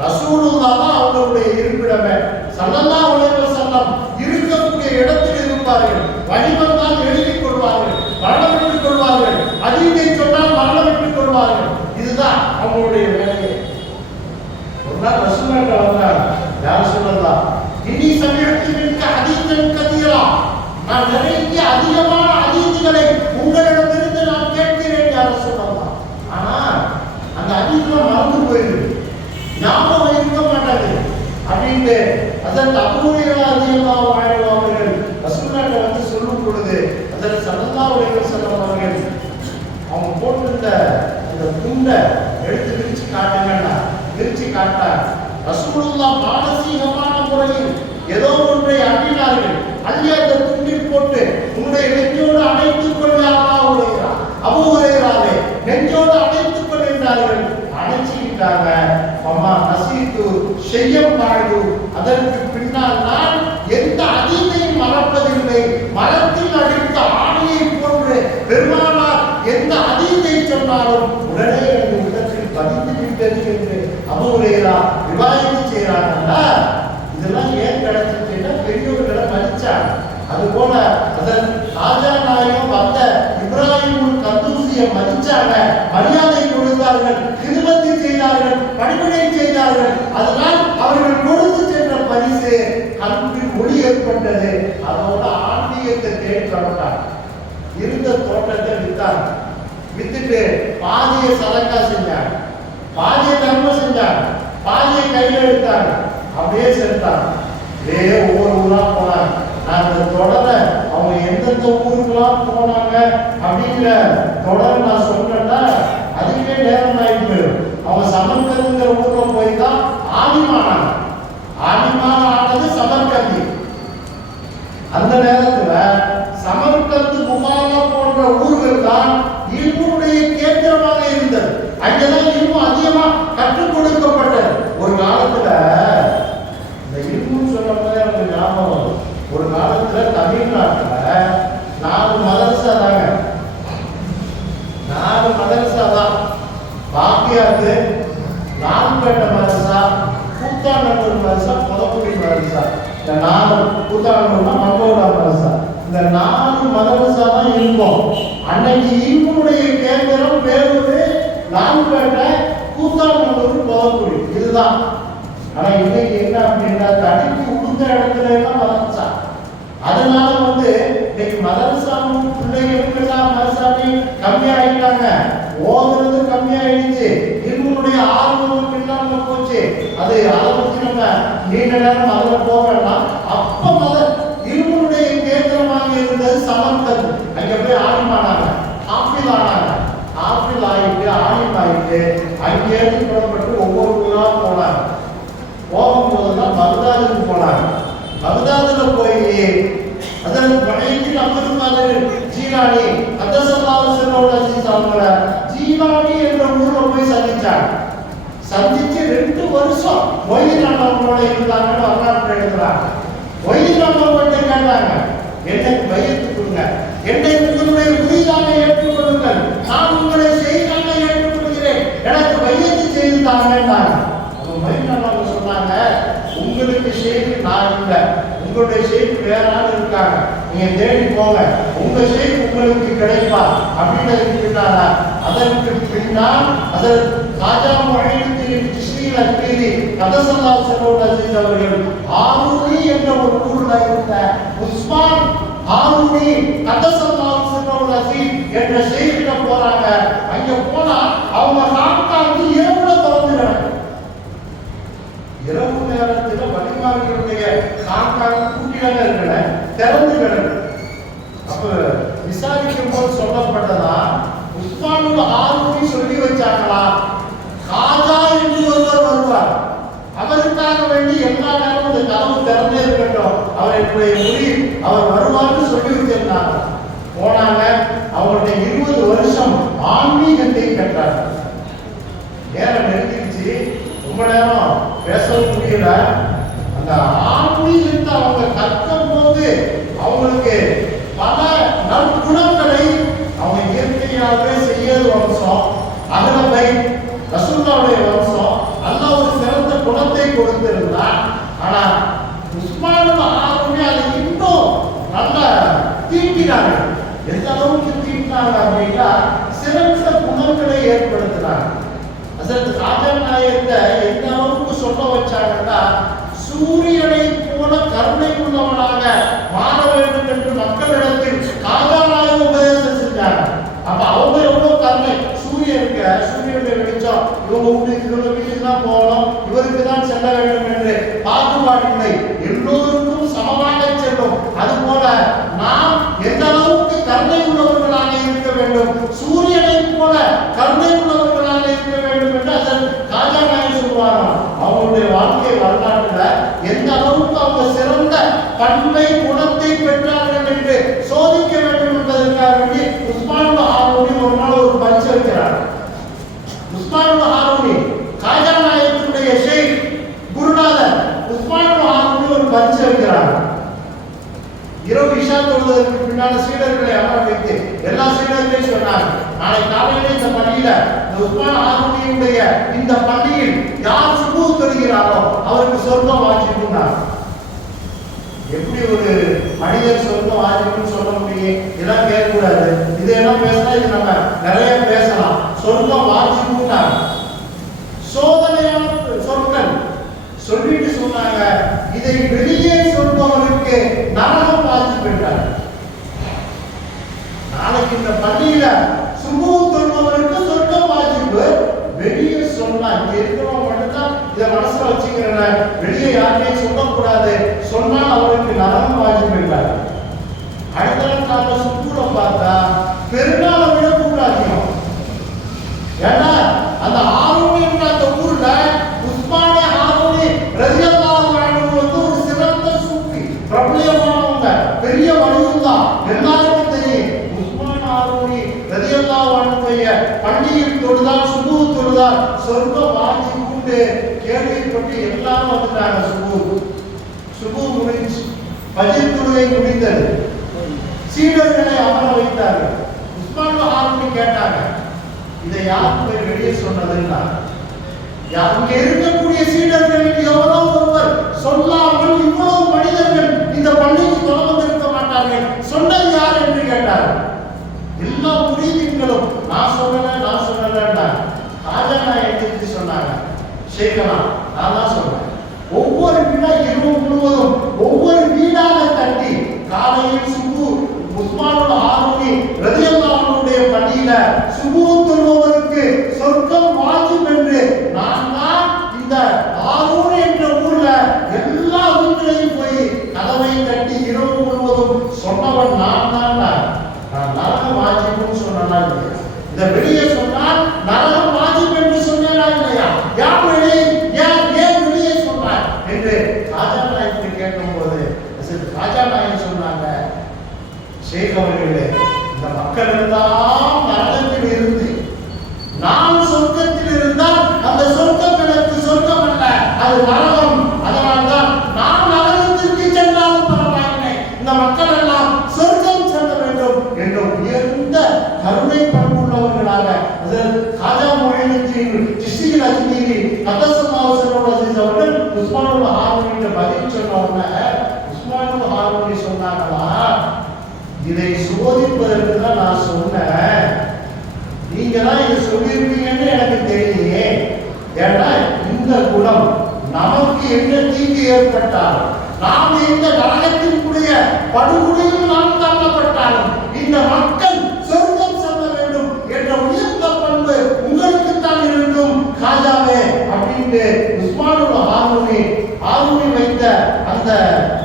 ரசூலுல்லாஹ் தான் அவங்களுடைய இருப்பிடமே. ஸல்லல்லாஹு அலைஹி வஸல்லம் இருக்கக்கூடிய இடத்தில் இருப்பார்கள். வழிவந்தால் எழுதிக் கொள்வார்கள், மரணம் விட்டுக் கொள்வார்கள், ஹதீஸை சொன்னால் மரணம் விட்டுக் கொள்வார்கள். இதுதான் அவங்களுடைய வேலையே. ஒரு நாள் ரசூலுல்லாஹ் வந்தாங்க, யா ரசூலல்லாஹ் இன்னி சமிஅத்து மின்க ஹதீஸன் கதீரா, நான் நிறைய அதிகமான ஹதீஸ்களை உங்களிடமிருந்து நான் கேட்கிறேன் யா ரசூலல்லாஹ். ஆனா அந்த ஹதீஸ்லாம் மறந்து போயிடுது, ஞாபகம் இருக்க மாட்டாது அப்படின்ட்டு ஹஜ்ரத் அபூ ஹுரைரா ரலியல்லாஹு அன்ஹு அவர்கள் ரசூலுல்லாஹ் வந்து சொல்லும் பொழுது ஹஜ்ரத் ஸல்லல்லாஹு அலைஹி வஸல்லம் அவர்கள் அவங்க போட்டிருந்த அந்த துண்டை எடுத்து விரிச்சு காட்டுங்கன்னா விரிச்சு காட்டார். ரசூலுல்லாஹ் மானசீகமான முறையில் ஏதோ ஒன்றை அள்ளினார்கள். அள்ளி அந்த துண்டில் போட்டு உன்னுடைய நெஞ்சோடு அணைத்துக் கொள்ள அபூ ஹுரைராவே நெஞ்சோடு அணைத்துக் கொள்கின்றார்கள். அணைச்சிக்கிட்டாங்க. அம்மா நசீத்து செய்யம் பாடு, அதற்கு பின்னால் நான் எந்த அதீதையும் மறப்பதில்லை. மரத்தில் அடித்த ஆணையை போன்று பெருமானார் எந்த அதீதை சொன்னாலும் உடனே எனது உள்ளத்தில் பதிந்து விட்டது என்று அபூ ஹுரைரா ரிவாயத்து செய்யறாங்கன்னா, இதெல்லாம் ஏன் கிடைச்சிச்சுன்னா பெரியவர்களை மதிச்சாங்க. அதுபோல அதன் ராஜா நாயகம் வந்த இப்ராஹிம் கந்தூசியை மதிச்சாங்க, மரியாதை கொடுத்தார்கள், ஹிதமத் செய்தார்கள், பணிவிடை செய்தார்கள். அதனால் அவர்கள் கொடுத்து சென்ற பரிசு கல்வியில் ஒளி ஏற்பட்டது. அதோட ஆன்மீகத்தை தேடி தொடர்ந்தாங்க. இருந்த தோட்டத்தை வித்தாங்க. வித்துட்டு பாதியை சதக்கா செஞ்சாங்க, பாதியை தர்மம் செஞ்சாங்க, பாதியை கையில் எடுத்தாங்க, அப்படியே சென்றாங்க. இதே ஒவ்வொரு ஊரா போனாங்க. நான் இந்த தொடரை அவங்க எந்தெந்த ஊருக்கெல்லாம் போனாங்க அப்படிங்கிற தொடரை நான் சொல்றேன்னா அதுக்கே நேரம் ஆகிட்டு போயிடும். அவங்க சமர்கந்துங்கிற ஊர்ல போய் தான் ஆலிமானாங்க. ஆலிமான ஆனது சமர்கந்தி. அந்த நேரத்துல சமர்கந்து, புகாரா போன்ற ஊர்கள் தான் இல்முடைய கேந்திரமாக இருந்தது. அங்கதான் இல்மு அதிகமா கற்றுக் கொடுக்கப்பட்டது. ஒரு காலத்துல இந்த இல்முன்னு சொல்லும் போதே அவங்க ஞாபகம், ஒரு காலத்துல தமிழ்நாட்டுல 4 மதரசா தாங்க, 4 மதரசா தான். பாக்கியாத்து, லால்பேட்டை மதரசா, கூத்தாநல்லூர் மதரசா, புதக்குடி மதரசா. இந்த 4 கூத்தாண்டூர்னா மக்களோட மதரசா. இந்த 4 மதரசா தான் இருக்கும். அன்னைக்கு இல்முடைய கேந்திரம் பேரூர், லால்பேட்டை, கூத்தாண்டூர், புதக்குடி, இதுதான். ஆனா இன்னைக்கு என்ன அப்படின்னா தடுக்கி உடுத்த இடத்துல எல்லாம் மதரசா. அதனால இன்னைக்கு மதரசாவும் பிள்ளைகளுக்கு எல்லாம் மதரசாமி கம்மியாயிட்டாங்க, ஓதுறது கம்மியாயிடுச்சு, இல்முடைய ஆர்வம் இல்லாம போச்சு. அதை பத்தி நம்ம நீண்ட நேரம் அதில் போக வேண்டாம். அப்ப இல்முடைய கேந்திரமாக இருந்தது சமர்கத். அங்க போய் ஆலிமானாங்க, ஆப்பிள் ஆனாங்க. ஆப்பிள் ஆயிட்டு ஆலிம் ஆயிட்டு அங்கேருந்து புறப்பட்டு ஒவ்வொரு ஊரா போனாங்க. போகும்போதுதான் பகதாதுக்கு போனாங்க. பகதாதுல போய் அதற்கு பழைய அப்துல் காதர் ஜீலானி கதஸல்லாஹு ஸல்லல்லாஹு அலைஹி வஸல்லம் ஜீலானி என்ற ஊர்ல போய் சந்திச்சாங்க. சந்திச்சு 2 வருஷம் மொய்தீன் அவங்களோட இருந்தாங்கன்னு வரலாற்று எழுதுறாங்க. மொய்தீன் அவங்கள்ட்ட கேட்டாங்க, என்னை பையத்து கொடுங்க, என்னை உங்களுடைய புதிதாக ஏற்றுக்கொள்ளுங்கள், நான் உங்களை செய்தாக ஏற்றுக்கொள்கிறேன், எனக்கு பையத்து செய்து தாங்கன்னாங்க. அப்போ மொய்தீன் அவங்க சொன்னாங்க, உங்களுக்கு செய்து நான் இல்லை, உங்களுடைய செய்தி வேற ஆள் இருக்காங்க, நீங்க தேடி போங்க, உங்க செய்தி உங்களுக்கு கிடைப்பா அப்படின்னு பின்னால அதற்கு பின்னால் அதற்கு ராஜா முஹைதீன் சிஸ்ரீல் அக்பீரி கதஸல்லாஹு ஸல்லல்லாஹு அவர்கள் ஹாரூனி என்ற ஒரு ஊர்ல இருந்த உஸ்மான் ஹாரூனி கதஸல்லாஹு ஸல்லல்லாஹு என்ற செய்தியில போறாங்க. அங்க போனா அவங்க நாட்காந்து இரவுல திறந்துறாங்க. இரவு நேரத்தில் வழிமார்களுடைய காக்காக கூட்டியாக இருக்கிற திறந்து கிடக்கு. அப்ப விசாரிக்கும் போது சொல்லப்பட்டதா உஸ்மானுல் ஹாரூனி சொல்லி வச்சாங்களா, காஜா என்று ஒருவர் வருவார், அவருக்காக வேண்டி எல்லா நேரமும் இந்த கதவு திறந்தே இருக்கட்டும், அவர் என்னுடைய மொழி அவர் வருவார்னு சொல்லி வச்சிருந்தாங்க. போனாங்க. அவருடைய 20 வருஷம் ஆன்மீகத்தை கற்றார். நேரம் நெருங்கிடுச்சு, ரொம்ப நேரம் பேசவும் முடியல. அந்த ஆன்மீகத்தை அவங்க கற்கும் போது அவங்களுக்கு பல நற்குணங்களை அவங்க இயற்கையாகவே செய்யறது வம்சம், அதுல போய் ரசூலுல்லாஹ்வுடைய வம்சம் நல்ல ஒரு சிறந்த குணத்தை கொடுத்திருந்தார். ஆனா உஸ்மானுல் ஹாரூனி அதை இன்னும் நல்ல தீட்டினாங்க. எந்த அளவுக்கு தீட்டினாங்க அப்படின்னா சிறந்த குணங்களை ஏற்படுத்தினாங்க. அதற்கு ராஜா நாயகத்தை எந்த அளவுக்கு சொல்ல வச்சாங்கன்னா, சூரியனை போல கருணை உள்ளவனாக மாற வேண்டும் என்று மக்களிடத்தில் ராஜா நாயகம் உபதேசம் செஞ்சாங்க. அப்ப அவங்க எவ்வளவு கருணை, சூரியனுடைய வெளிச்சம் இவங்க வீட்டுக்கு தான் போகணும், இவருக்கு தான் செல்ல வேண்டும் என்று பாகுபாடில்லை, எல்லோருக்கும் சமமாக செல்லும். அதுபோல நாம் எந்த அளவுக்கு கருணை உள்ளவர்களாக இருக்க வேண்டும், சூரியனை போல கருணை உள்ளவர்களாக இருக்க வேண்டும் என்று அதன் ராஜா நாயகம் சொல்லுவாங்க. அவங்களுடைய வாழ்க்கை வரலாற்றுல எந்த அளவுக்கு அவங்க சிறந்த பண்பை குணத்தை பெற்றார்கள் என்று சோதிக்க வேண்டும் என்பதற்காக வேண்டி உஸ்மானுல் ஹாரூனி ஒரு நாள் ஒரு பரிசு வைக்கிறார். உஸ்மானுல் ஹாரூனி ராஜா நாயகத்துடைய ஷேக் குருநாதர் உஸ்மானுல் ஹாரூனி ஒரு பரிசு வைக்கிறார். இரவு இஷா தொழுவதற்கு பின்னால சீடர்களை அமர வைத்து எல்லா சீடர்களையும் சொன்னாங்க, நாளை காலையில இந்த பள்ளியில இந்த உஸ்மான் ஹாரூனியுடைய இந்த பள்ளியில் யார் சுபூ தொழுகிறாரோ அவருக்கு சொர்க்கம் வாஜிபுன்னார். எப்படி ஒரு மனிதர் சொர்க்கம் வாஜிபுன்னு சொல்ல முடியும்? இதெல்லாம் கேட்கக்கூடாது, இதெல்லாம் பேசினா இது நம்ம நிறைய பேசலாம். சொர்க்கம் வாஜிபுன்னார். சோதனையான சொற்கள் சொல்லிட்டு சொன்னாங்க, இதை வெளியே சொல்பவருக்கு நரகம் வாஜிப் என்றார். நாளைக்கு இந்த பள்ளியில சுபூ தொழுபவருக்கு சொர்க்கம் வாஜிப், வெளியே சொன்னா இங்க இருக்கிறவங்க மட்டும்தான் இதை மனசுல வச்சுக்கிறேன், வெளியே யாருமே சொல்லக்கூடாது, சொன்னால் அவருக்கு நரகம் வாஜிப் என்றார். அடுத்த நாள் சுக்கூல பார்த்தா பெருநாளை விட கூட அதிகம். ஏன்னா அந்த ஹாரூனி என்ற அந்த ஊர்ல உஸ்மானே ஹாரூனி ரலியல்லாஹு அன்ஹு ஒரு சிறந்த சூஃபி, பிரபலமானவங்க, பெரிய வலியுல்லா, எல்லாருக்கும் தெரியும். உஸ்மான் ஹாரூனி ரலியல்லாஹு அன்ஹுடைய பள்ளியில் தொழுதால் சுபூ தொழுதால் சொர்க்கம் வாஜிபுன்னு கேள்விப்பட்டு எல்லாரும் வந்துட்டாங்க. சுபூ முடிஞ்சு ஃபஜ்ர் தொழுகை முடிந்தது, சீடர்களை அமர வைத்தார்கள். உஸ்மான் ஹாரூனி கேட்டாங்க, இதை யாருக்கு போய் வெளியே சொன்னதுன்னா, அங்க இருக்கக்கூடிய சீடர்களுக்கு எவ்வளவு ஒருவர் சொல்லாமல் இவ்வளவு மனிதர்கள் இந்த பள்ளிக்கு தொலை வந்திருக்க மாட்டார்கள். சொன்னது யார் என்று கேட்டார். எல்லா முரீதின்களும் நான் சொல்லல ராஜா நாயகத்துக்கு சொன்னாங்க. ஷேகனா நான் தான் சொல்றேன். ஒவ்வொரு வீடா இரவு முழுவதும் ஒவ்வொரு வீடாக தட்டி காலையில் சுபு உஸ்மானுல் ஹாரூனி ரலியல்லாஹு அன்ஹுடைய பள்ளியில சுபு தொழுபவருக்கு சொர்க்கம் வாஜிப் என்று நான் தான் இந்த ஹாரூன் என்ற ஊர்ல எல்லா வீட்களையும் போய் கதவை தட்டி இரவு முழுவதும் சொன்னவன் நான் நரகம் வாஜிப்னு சொன்னா இல்லையா? இந்த வெளியே சொன்னால் நரகம் வாஜிப் என்று சொன்னா இல்லையா? ஏன் வெளியே சொன்னார் என்று ராஜா நாயகத்தை கேட்கும்போது ராஜா நாயகன் சொன்னாங்க, ஷேக் அவர்களே, இந்த மக்கள் எல்லாம் நரகத்தில் இருந்து நான் சொர்க்கத்தில் இருந்தால் அந்த சொர்க்கம் எனக்கு சொர்க்கம் அல்ல, அது நரகம். அதனால்தான் நான் நரகத்திற்கு சென்றாலும் பரவாயில்லை, இந்த மக்கள் எல்லாம் சொர்க்கம் செல்ல வேண்டும் என்ற உயர்ந்த கருணை பண்புள்ளவர்களாக ராஜா மொழியின் சிஸ்டிகள் அஜ்மீரி கதசல்லாஹு அலைஹி அவர்கள் உஸ்மானுல் ஹாரூனி பதில் சொன்ன உடனே உஸ்மானுல் ஹாரூனி சொன்னாங்களா, இதை சோதிப்பதற்கு தான் நான் சொன்னேன், நீங்க தான் இதை சொல்லியிருப்பீங்கன்னு எனக்கு தெரியலையே. ஏன்னா இந்த குணம் நமக்கு என்ன தீங்கு ஏற்பட்டால், நாம் இந்த நரகத்திற்குரிய படுகொலையில் நாம் தள்ளப்பட்டாலும் இந்த மக்கள் சொர்க்கம் செல்ல வேண்டும் என்ற உயர்ந்த பண்பு உங்களுக்கு தான் இருந்தும் ராஜாவே அப்படின்ட்டு உஸ்மானுல் ஹாரூனி வைத்த அந்த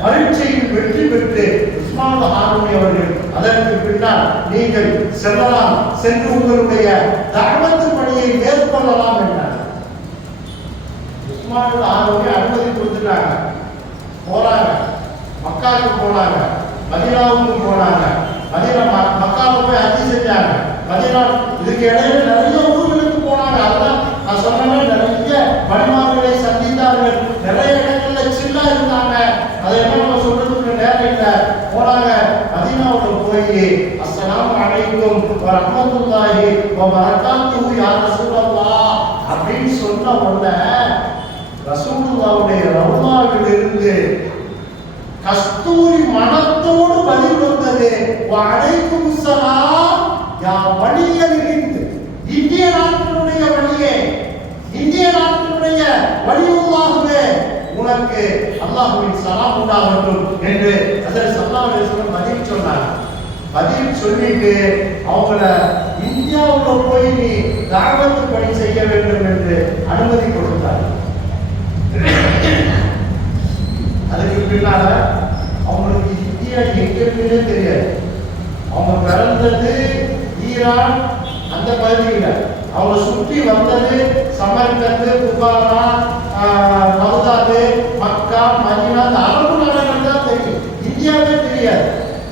பரீட்சையில் வெற்றி பெற்று உஸ்மானுல் ஹாரூனி அவர்கள் அதற்கு பின்னால் நீங்கள் செல்லலாம், சென்று உங்களுடைய தஅவத் பணியை மேற்கொள்ளலாம் என்றார். உஸ்மானுல் ஹாரூனி அனுமதி கொடுத்துட்டாங்க. போறாங்க, மக்காவுக்கு போனாங்க, மதீனாவுக்கு போனாங்க. மக்காவுக்கு போய் ஹஜ் செஞ்சாங்க. மதீனா இதுக்கு இடையில நிறைய ஊர்களுக்கு போனாங்க. அதுதான் நான் சொன்னேன், நிறைய வழிமார்களை சந்தித்தார்கள். நிறைய இடங்கள்ல சில்லா இருந்தாங்க. அதெல்லாம் நம்ம சொல்றதுக்கு நேரம் இல்லை. போனாங்க, மதீனாவுக்கு போய் அஸ்ஸலாமு அலைக்கும் வ ரஹ்மத்துல்லாஹி வ பரகாத்துஹு யா ரசூலல்லாஹ் அப்படின்னு சொன்ன உடனே ரசூலுல்லாஹ்வுடைய ரவுதாவில் இருந்து கஸ்தூரி மனத்தோடு பதில் வந்தது, வ அலைக்கும் ஸலாம் யா வலியலிருந்து. இந்திய நாட்டினுடைய வழியே, இந்திய நாட்டினுடைய வலியுல்லாஹ்வே, உனக்கு அல்லாஹ்வின் சலாம் உண்டாகட்டும் என்று ஹஜ்ரத் ஸல்லல்லாஹு அலைஹி வஸல்லம் பதில் சொன்னாங்க. பதில் சொல்லிட்டு அவங்கள இந்தியாவுல போய் நீ தஅவத் பணி செய்ய வேண்டும் என்று அனுமதி கொடுத்தார். அதுக்கு பின்னால அவங்களுக்கு இந்தியா எங்க இருக்குன்னே தெரியாது. அவங்க பிறந்தது ஈரான் அந்த பகுதியில், அவங்க சுற்றி வந்தது சமர்கந்து, புகாரா, பக்தாது, மக்கா, மதீனா, அந்த அரபு நாடுகள் தான் தெரியும், இந்தியாவே தெரியாது.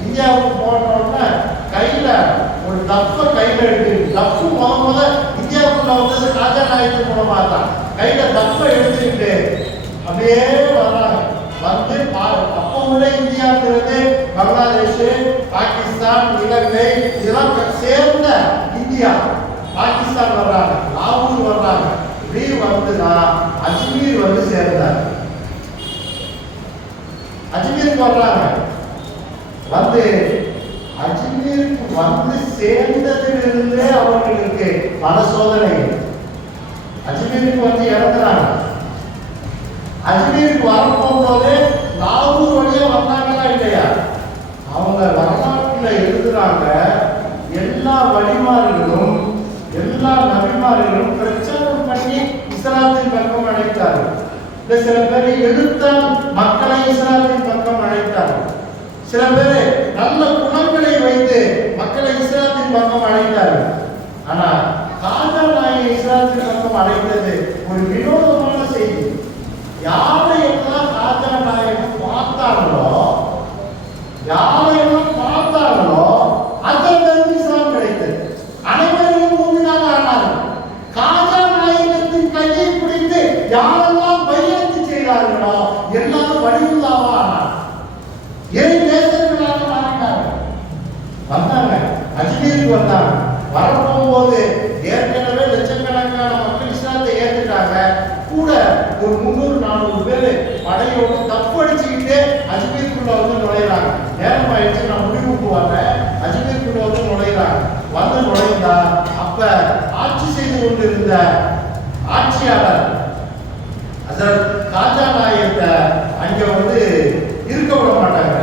இந்தியாவுக்கு போனோம்னா கையில ஒரு தப்பை கையில எடுத்து, தப்பு முத இந்தியாவுக்குள்ள வந்தது ராஜா நாயகத்து மூலமா தான். கையில தப்பை எடுத்துக்கிட்டு அப்படியே வர்றாங்க. வந்து அப்போ உள்ள இந்தியாங்கிறது பங்களாதேஷ், பாகிஸ்தான், இலங்கை இதெல்லாம் சேர்ந்த இந்தியா. பாகிஸ்தான் வர்றாங்க, லாகூர் வர்றாங்க. இப்படி வந்துதான் அஜ்மீர் வந்து சேர்ந்தார். அஜ்மீருக்கு வர்றாங்க. வந்து அஜ்மீருக்கு வந்து சேர்ந்ததிலிருந்தே அவர்களுக்கு பல சோதனை. அஜ்மீருக்கு வந்து இறந்துறாங்க. அஜ்மீருக்கு வரப்போகும்போது லாகூர் வழியா வந்தாங்களா இல்லையா? அவங்க வரலாற்றுல எழுதுறாங்க, எல்லா வழிமார்களும் எல்லா நபிமார்களும் பிரச்சாரம் பண்ணி இஸ்லாத்தின் பக்கம் அழைத்தார்கள். சில பேர் எழுத்தால் மக்களை இஸ்லாத்தின் பக்கம் அழைத்தார்கள். சில பேர் நல்ல குணங்களை வைத்து மக்களை இஸ்லாத்தின் பக்கம் அழைத்தார்கள். ஆனா காஜா நாயகி இஸ்லாத்தின் பக்கம் அழைத்தது ஒரு வினோதமான செய்தி. யாரையெல்லாம் காஜா நாயகம் பார்த்தாங்களோ, யாரையெல்லாம் பார்த்தாங்களோ அத்தனை இஸ்லாம் கிடைத்தது. அனைவரும் மூமினாக ஆனார்கள். காஜா நாயகத்தின் கையை பிடித்து யாரெல்லாம் பையத்து செய்தார்களோ எல்லாரும் வலியுல்லாவா ஆனார். ஏன் தேசங்களாக மாறினார்கள். வந்தாங்க, அஜ்மீருக்கு வந்தாங்க. வரப்போகும்போது ஏற்கனவே லட்சக்கணக்கான மக்கள் இஸ்லாத்தை ஏற்றுட்டாங்க. கூட ஒரு 300-400 பேர் படையோடு தப்பு அடிச்சுக்கிட்டே அஜ்மீருக்குள்ள வந்து நுழையிறாங்க. நேரம் ஆயிடுச்சு, நான் முடிவுக்கு வரேன். அஜ்மீருக்குள்ள வந்து நுழையிறாங்க. வந்து நுழைந்தா அப்ப ஆட்சி செய்து கொண்டிருந்த ஆட்சியாளர் ஹஜ்ரத் காஜா நாயகத்தை அங்க வந்து இருக்க விட மாட்டாங்க.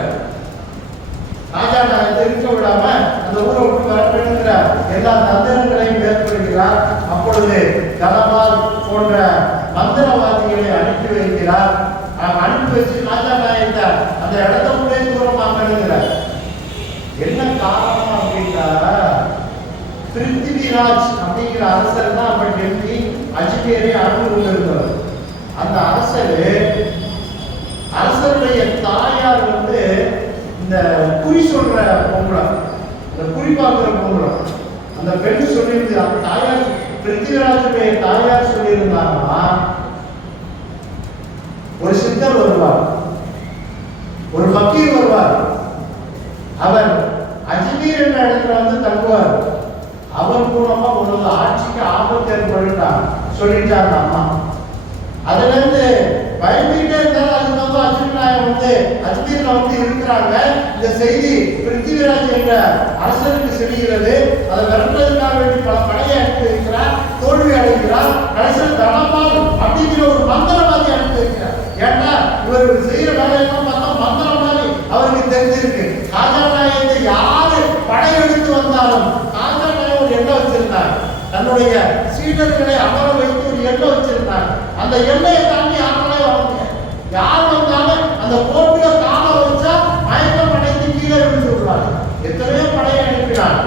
காஜா நாயகத்தை இருக்க விடாம அந்த ஊரை விட்டு வரப்படுகிற எல்லா தந்திரங்களையும் மேற்கொள்கிறார். அப்பொழுது தலபால் போன்ற மந்திரவாதிகளை அனுப்பி வைக்கிறார். அனுப்பி வச்சு காஜா நாயகத்தை அந்த இடத்த கூட தூரமாக்குகிறார். என்ன காரணம் அப்படின்னா, பிருத்திவிராஜ் அப்படிங்கிற அரசர் தான் அப்ப டெல்லி அஜ்மீரை ஆண்டு கொண்டிருந்தவர். அந்த அரசருடைய தாயார் வந்து இந்த குறி சொல்ற பொம்பளை, இந்த குறி பார்க்கிற பொம்பளை. அந்த பெண் சொல்லியிருந்து அந்த தாயார், பிருத்திவிராஜுடைய தாயார் சொல்லியிருந்தாங்கன்னா, ஒரு சித்தர் வருவார், ஒரு ஃபக்கீர் வருவார், அவர் அஜ்மீர் என்ற இடத்துல வந்து தங்குவார். அவர் மூலமா ஒரு ஆட்சிக்கு ஆபத்து ஏற்படுத்தார் சொல்லிட்டாங்க அம்மா. அதுல இருந்து பயந்துகிட்டே இருந்தாலும் அது வந்து அஜ்மீர் நாயகம் வந்து அஜ்மீர்ல வந்து இருக்கிறாங்க. இந்த செய்தி பிருத்திவிராஜ் என்ற அரசருக்கு செல்கிறது. அதை விரட்டுவதற்காக வேண்டி பல படையை அனுப்பி வைக்கிறார். தோல்வி அடைகிறார். கடைசியில் தனபால் அப்படிங்கிற ஒரு மந்திரவாதி அனுப்பி வைக்கிறார். ஏன்னா இவர் செய்யற வேலையெல்லாம் பார்த்தா மந்திரம் மாதிரி அவருக்கு தெரிஞ்சிருக்கு. காஜா நாயகத்தை யாரு படையெடுத்து வந்தாலும் காஜா நாயகம் ஒரு எண்ணம் வச்சிருந்தார். தன்னுடைய சீடர்களை அமர வைத்து ஒரு எண்ணம் வச்சிருந்தார். அந்த எல்லையை தாண்டி யாருமே வரல. யார் வந்தாலும் அந்த கோட்டில கால வச்சா மயக்கம் அடைந்து கீழே விழுந்து விடுவார். எத்தனையோ படையை அனுப்பினார்.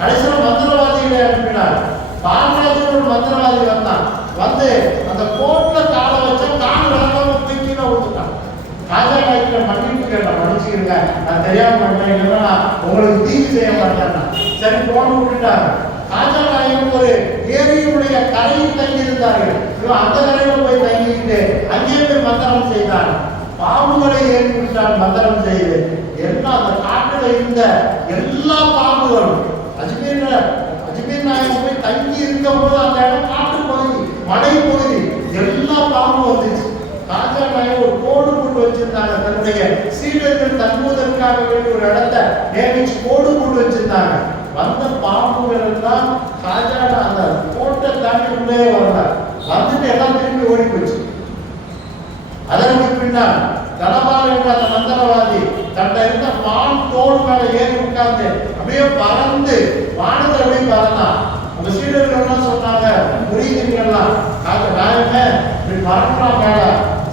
கடைசியில் மந்திரவாதிகளை அனுப்பினார். பாலராஜன் ஒரு மந்திரவாதி வந்தான். வந்து அந்த கோட்டில கால வச்சா கால் விளக்காம போய் கீழே விழுந்துட்டான். காஜா நாயகத்தை மன்னிப்பு கேட்டான், மன்னிச்சுக்கிறீங்க, நான் தெரியாம பண்ணேன், இல்லைன்னா உங்களுக்கு தீங்கு செய்ய மாட்டேன்னா. சரி போன விட்டுட்டாரு. காஜா நாயகம் ஒரு ஏரியுடைய கரையில் தங்கி இருந்தார்கள். அந்த கரையில போய் தங்கிட்டு அங்கே போய் மந்திரம் செய்தான். பாம்புகளை ஏறி விட்டான் மந்திரம் செய்து. எல்லாம் அந்த காட்டுல இருந்த எல்லா பாம்புகளும் அஜ்மீர் நாயகம் போய் தங்கி இருந்த போது அந்த இடம் காட்டு பகுதி, மலை பகுதி, எல்லா பாம்பும் வந்துச்சு. காஜா நாயகம் ஒரு கோடு கொண்டு வச்சிருந்தாங்க. தன்னுடைய சீடர்கள் தங்குவதற்காக வேண்டிய ஒரு இடத்தை நேமிச்சு கோடு கொண்டு வச்சிருந்தாங்க. வந்த பாம்புகள் எல்லாம் காஜா அந்த கோட்டை தாண்டி உள்ளே வந்தார். வந்துட்டு எல்லாம் திரும்பி ஓடி போச்சு. அதற்கு பின்னால் தனபால் என்ற அந்த மந்திரவாதி தன்னை இருந்த மான் தோல் மேல ஏறி உட்கார்ந்து அப்படியே பறந்து வானத்தில் அப்படியே பறந்தான். அந்த சீடர்கள் எல்லாம் சொன்னாங்க, புரியுதுங்கெல்லாம் காஜா நாயகமே இப்படி பறக்கிறான், மேல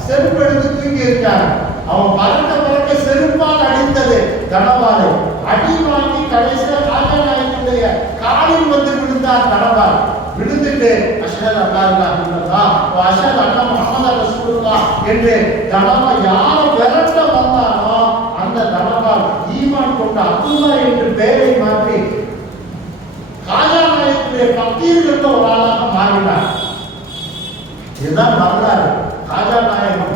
செருப்பு எடுத்து தூங்கி இருக்காங்க. அவன் பறக்க செருப்பால் அடித்தது தனபாலை. அடி வாங்கி கடைசியில் காஜா நாயகனுடைய காலில் வந்து விழுந்தார் தனபால். விழுந்துட்டு அஷ்ஹது அல்லா இலாஹ இல்லல்லாஹ் வ அஷ்ஹது அன்ன முஹம்மதர் ரசூலுல்லாஹ் என்று தனபால் யாரை விரட்ட வந்தானோ அந்த தனபால் ஈமான் கொண்ட அப்துல்லா என்று பெயரை மாற்றி காஜா நாயகனுடைய ஃபக்கீர்கள் ஒரு ஆளாக மாறினார். இதுதான் வரலாறு. காஜா நாயகம்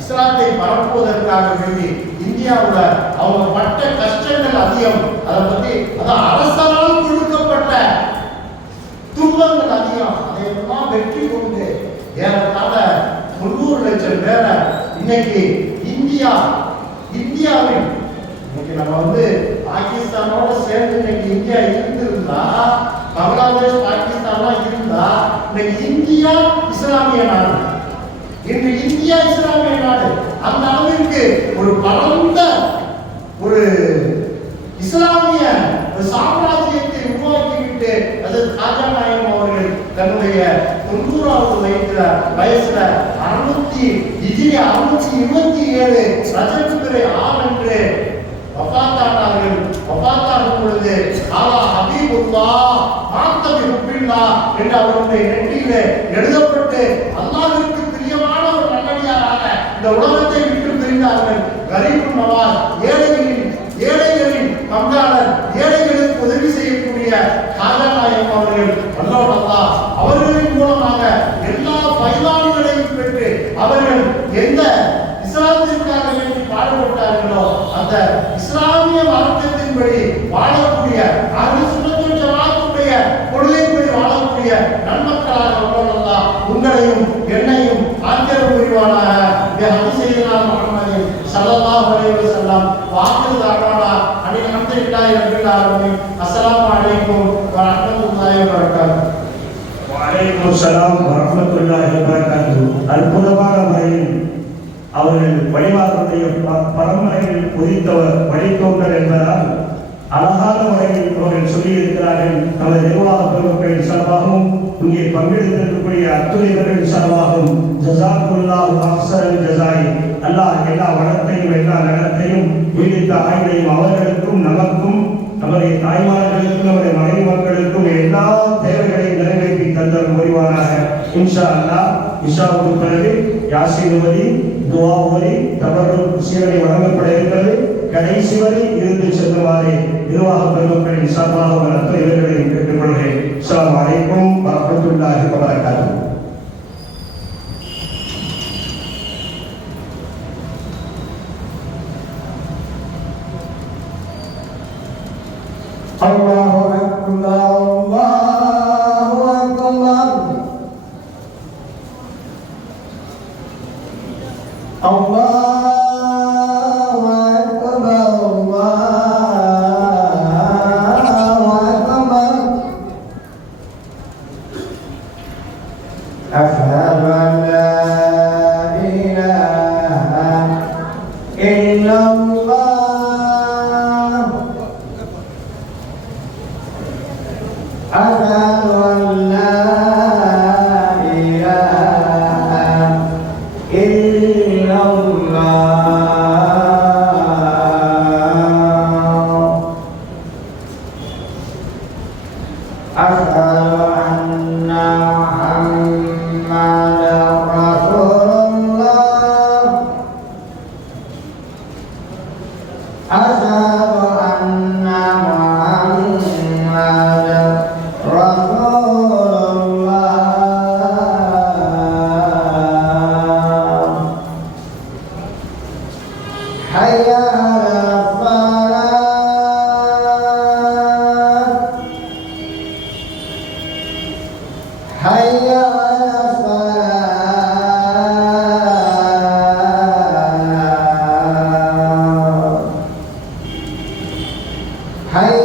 இஸ்லாத்தை பரப்புவதற்காக வேண்டி இந்தியாவுல அவங்க பட்ட கஷ்டங்கள் அதிகம். அதை பத்தி அதான் அரசால் கொடுக்கப்பட்ட துன்பங்கள் அதிகம். அதையெல்லாம் வெற்றி கொண்டு ஏறத்தாழ 300 லட்சம் பேரை இன்னைக்கு இந்தியாவில் இன்னைக்கு நம்ம வந்து பாகிஸ்தானோட சேர்ந்து இன்னைக்கு இந்தியா இருந்திருந்தா, பங்களாதேஷ் பாகிஸ்தான் இருந்தா இன்னைக்கு இந்தியா இஸ்லாமிய நாடு. இன்று இந்தியா இஸ்லாமிய நாடு. அந்த அளவிற்கு ஒரு பரந்த ஒரு இஸ்லாமிய சாம்ராஜ்யத்தை உருவாக்கிவிட்டு அது காஜா நாயகம் அவர்கள் தன்னுடைய 90வது வயசுல 627 ரஜபிறை 6 அன்று வஃபாத்தானார்கள். வஃபாத்தாகும் பொழுது ஆலா ஹபீபுல்லாஹ் மாத்தபி ஹுப்பில்லாஹ் என்று அவருடைய நெற்றியிலே எழுதப்பட்டு அல்லாஹ்விற்கு பிரியமான ஒரு நல்லடியாராக இந்த உலகத்தை விட்டு பிரிந்தார்கள். கரீபுன் நவாஸ், ஏழைகளின் பங்காளர், ஏழைகளுக்கு உதவி செய்யக்கூடிய காஜா நாயகம் அவர்கள் அல்லாஹ் அவர்களின் மூலமாக எல்லா பைலான்களையும் பெற்று அவர்கள் எந்த இஸ்லாத்திற்காக வேண்டி பாடுபட்டார்களோ அந்த இஸ்லாமிய மார்க்கத்தின்படி வாழக்கூடிய அஹ்லு சுன்னத் வல் ஜமாஅத்துடைய கொள்கைப்படி வாழக்கூடிய நன்மக்களாக அல்லாஹ் உங்களையும் என்னையும் அலைஹி வஸல்லம். வாஹிரு தஅவானா அனில் ஹம்துலில்லாஹி ரப்பில் ஆலமீன். அஸ்ஸலாமு அலைக்கும் வ ரஹ்மத்துல்லாஹி வ பரகாத்துஹு. வலைக்கும் ஸலாம் வரஹ்மத்துல்லாஹி வபரகாத்துஹு. அற்புதமான முறையில் அவர்கள் வழிபாட்டுடைய பரம்பரையில் உதித்தவர் வழித்தோன்றல் என்பதால் அழகான முறையில் அவர்கள் சொல்லியிருக்கிறார்கள். நமது நிர்வாக பெருமக்களின் சார்பாகவும் இங்கே பங்கெடுத்திருக்கக்கூடிய அத்துறைகளின் சார்பாகவும் ஜஸாக்குல்லாஹு அஹ்ஸனல் ஜஸாய். அல்லாஹ் எல்லா வளத்தையும் எல்லா நலத்தையும் நீடித்த ஆயுளையும் அவர்களுக்கும் நமக்கும் நம்முடைய தாய்மார்களுக்கும் நம்முடைய மனைவி மக்களுக்கும் எல்லா தேவைகளையும் நிறைவேற்றி தந்தவர் புரிவானாக. இன்ஷா அல்லாஹ் இஷாவுக்கு பிறகு யாசீன் ஓதி துஆ ஓதி தபர்ருக் சீரனை வழங்கப்பட இருக்கிறது. கடைசி வரை இருந்து செல்லுமாறு நிர்வாக பெருமக்களின் சார்பாக அத்தனை இவர்களையும் கேட்டுக்கொள்கிறேன். அஸ்ஸலாமு அலைக்கும் வரஹ்மத்துல்லாஹி வபரகாத்துஹு. Allahu Akbar, Allahu Akbar. Allahu Akbar, Allahu Akbar. Asyhadu an la ilaha illallah. Asyhadu an la ilaha illallah. Asyhadu anna Muhammadan Rasulullah. Asyhadu anna Muhammadan Rasulullah. Hayya 'alal salat. Hayya 'alal salat. Hayya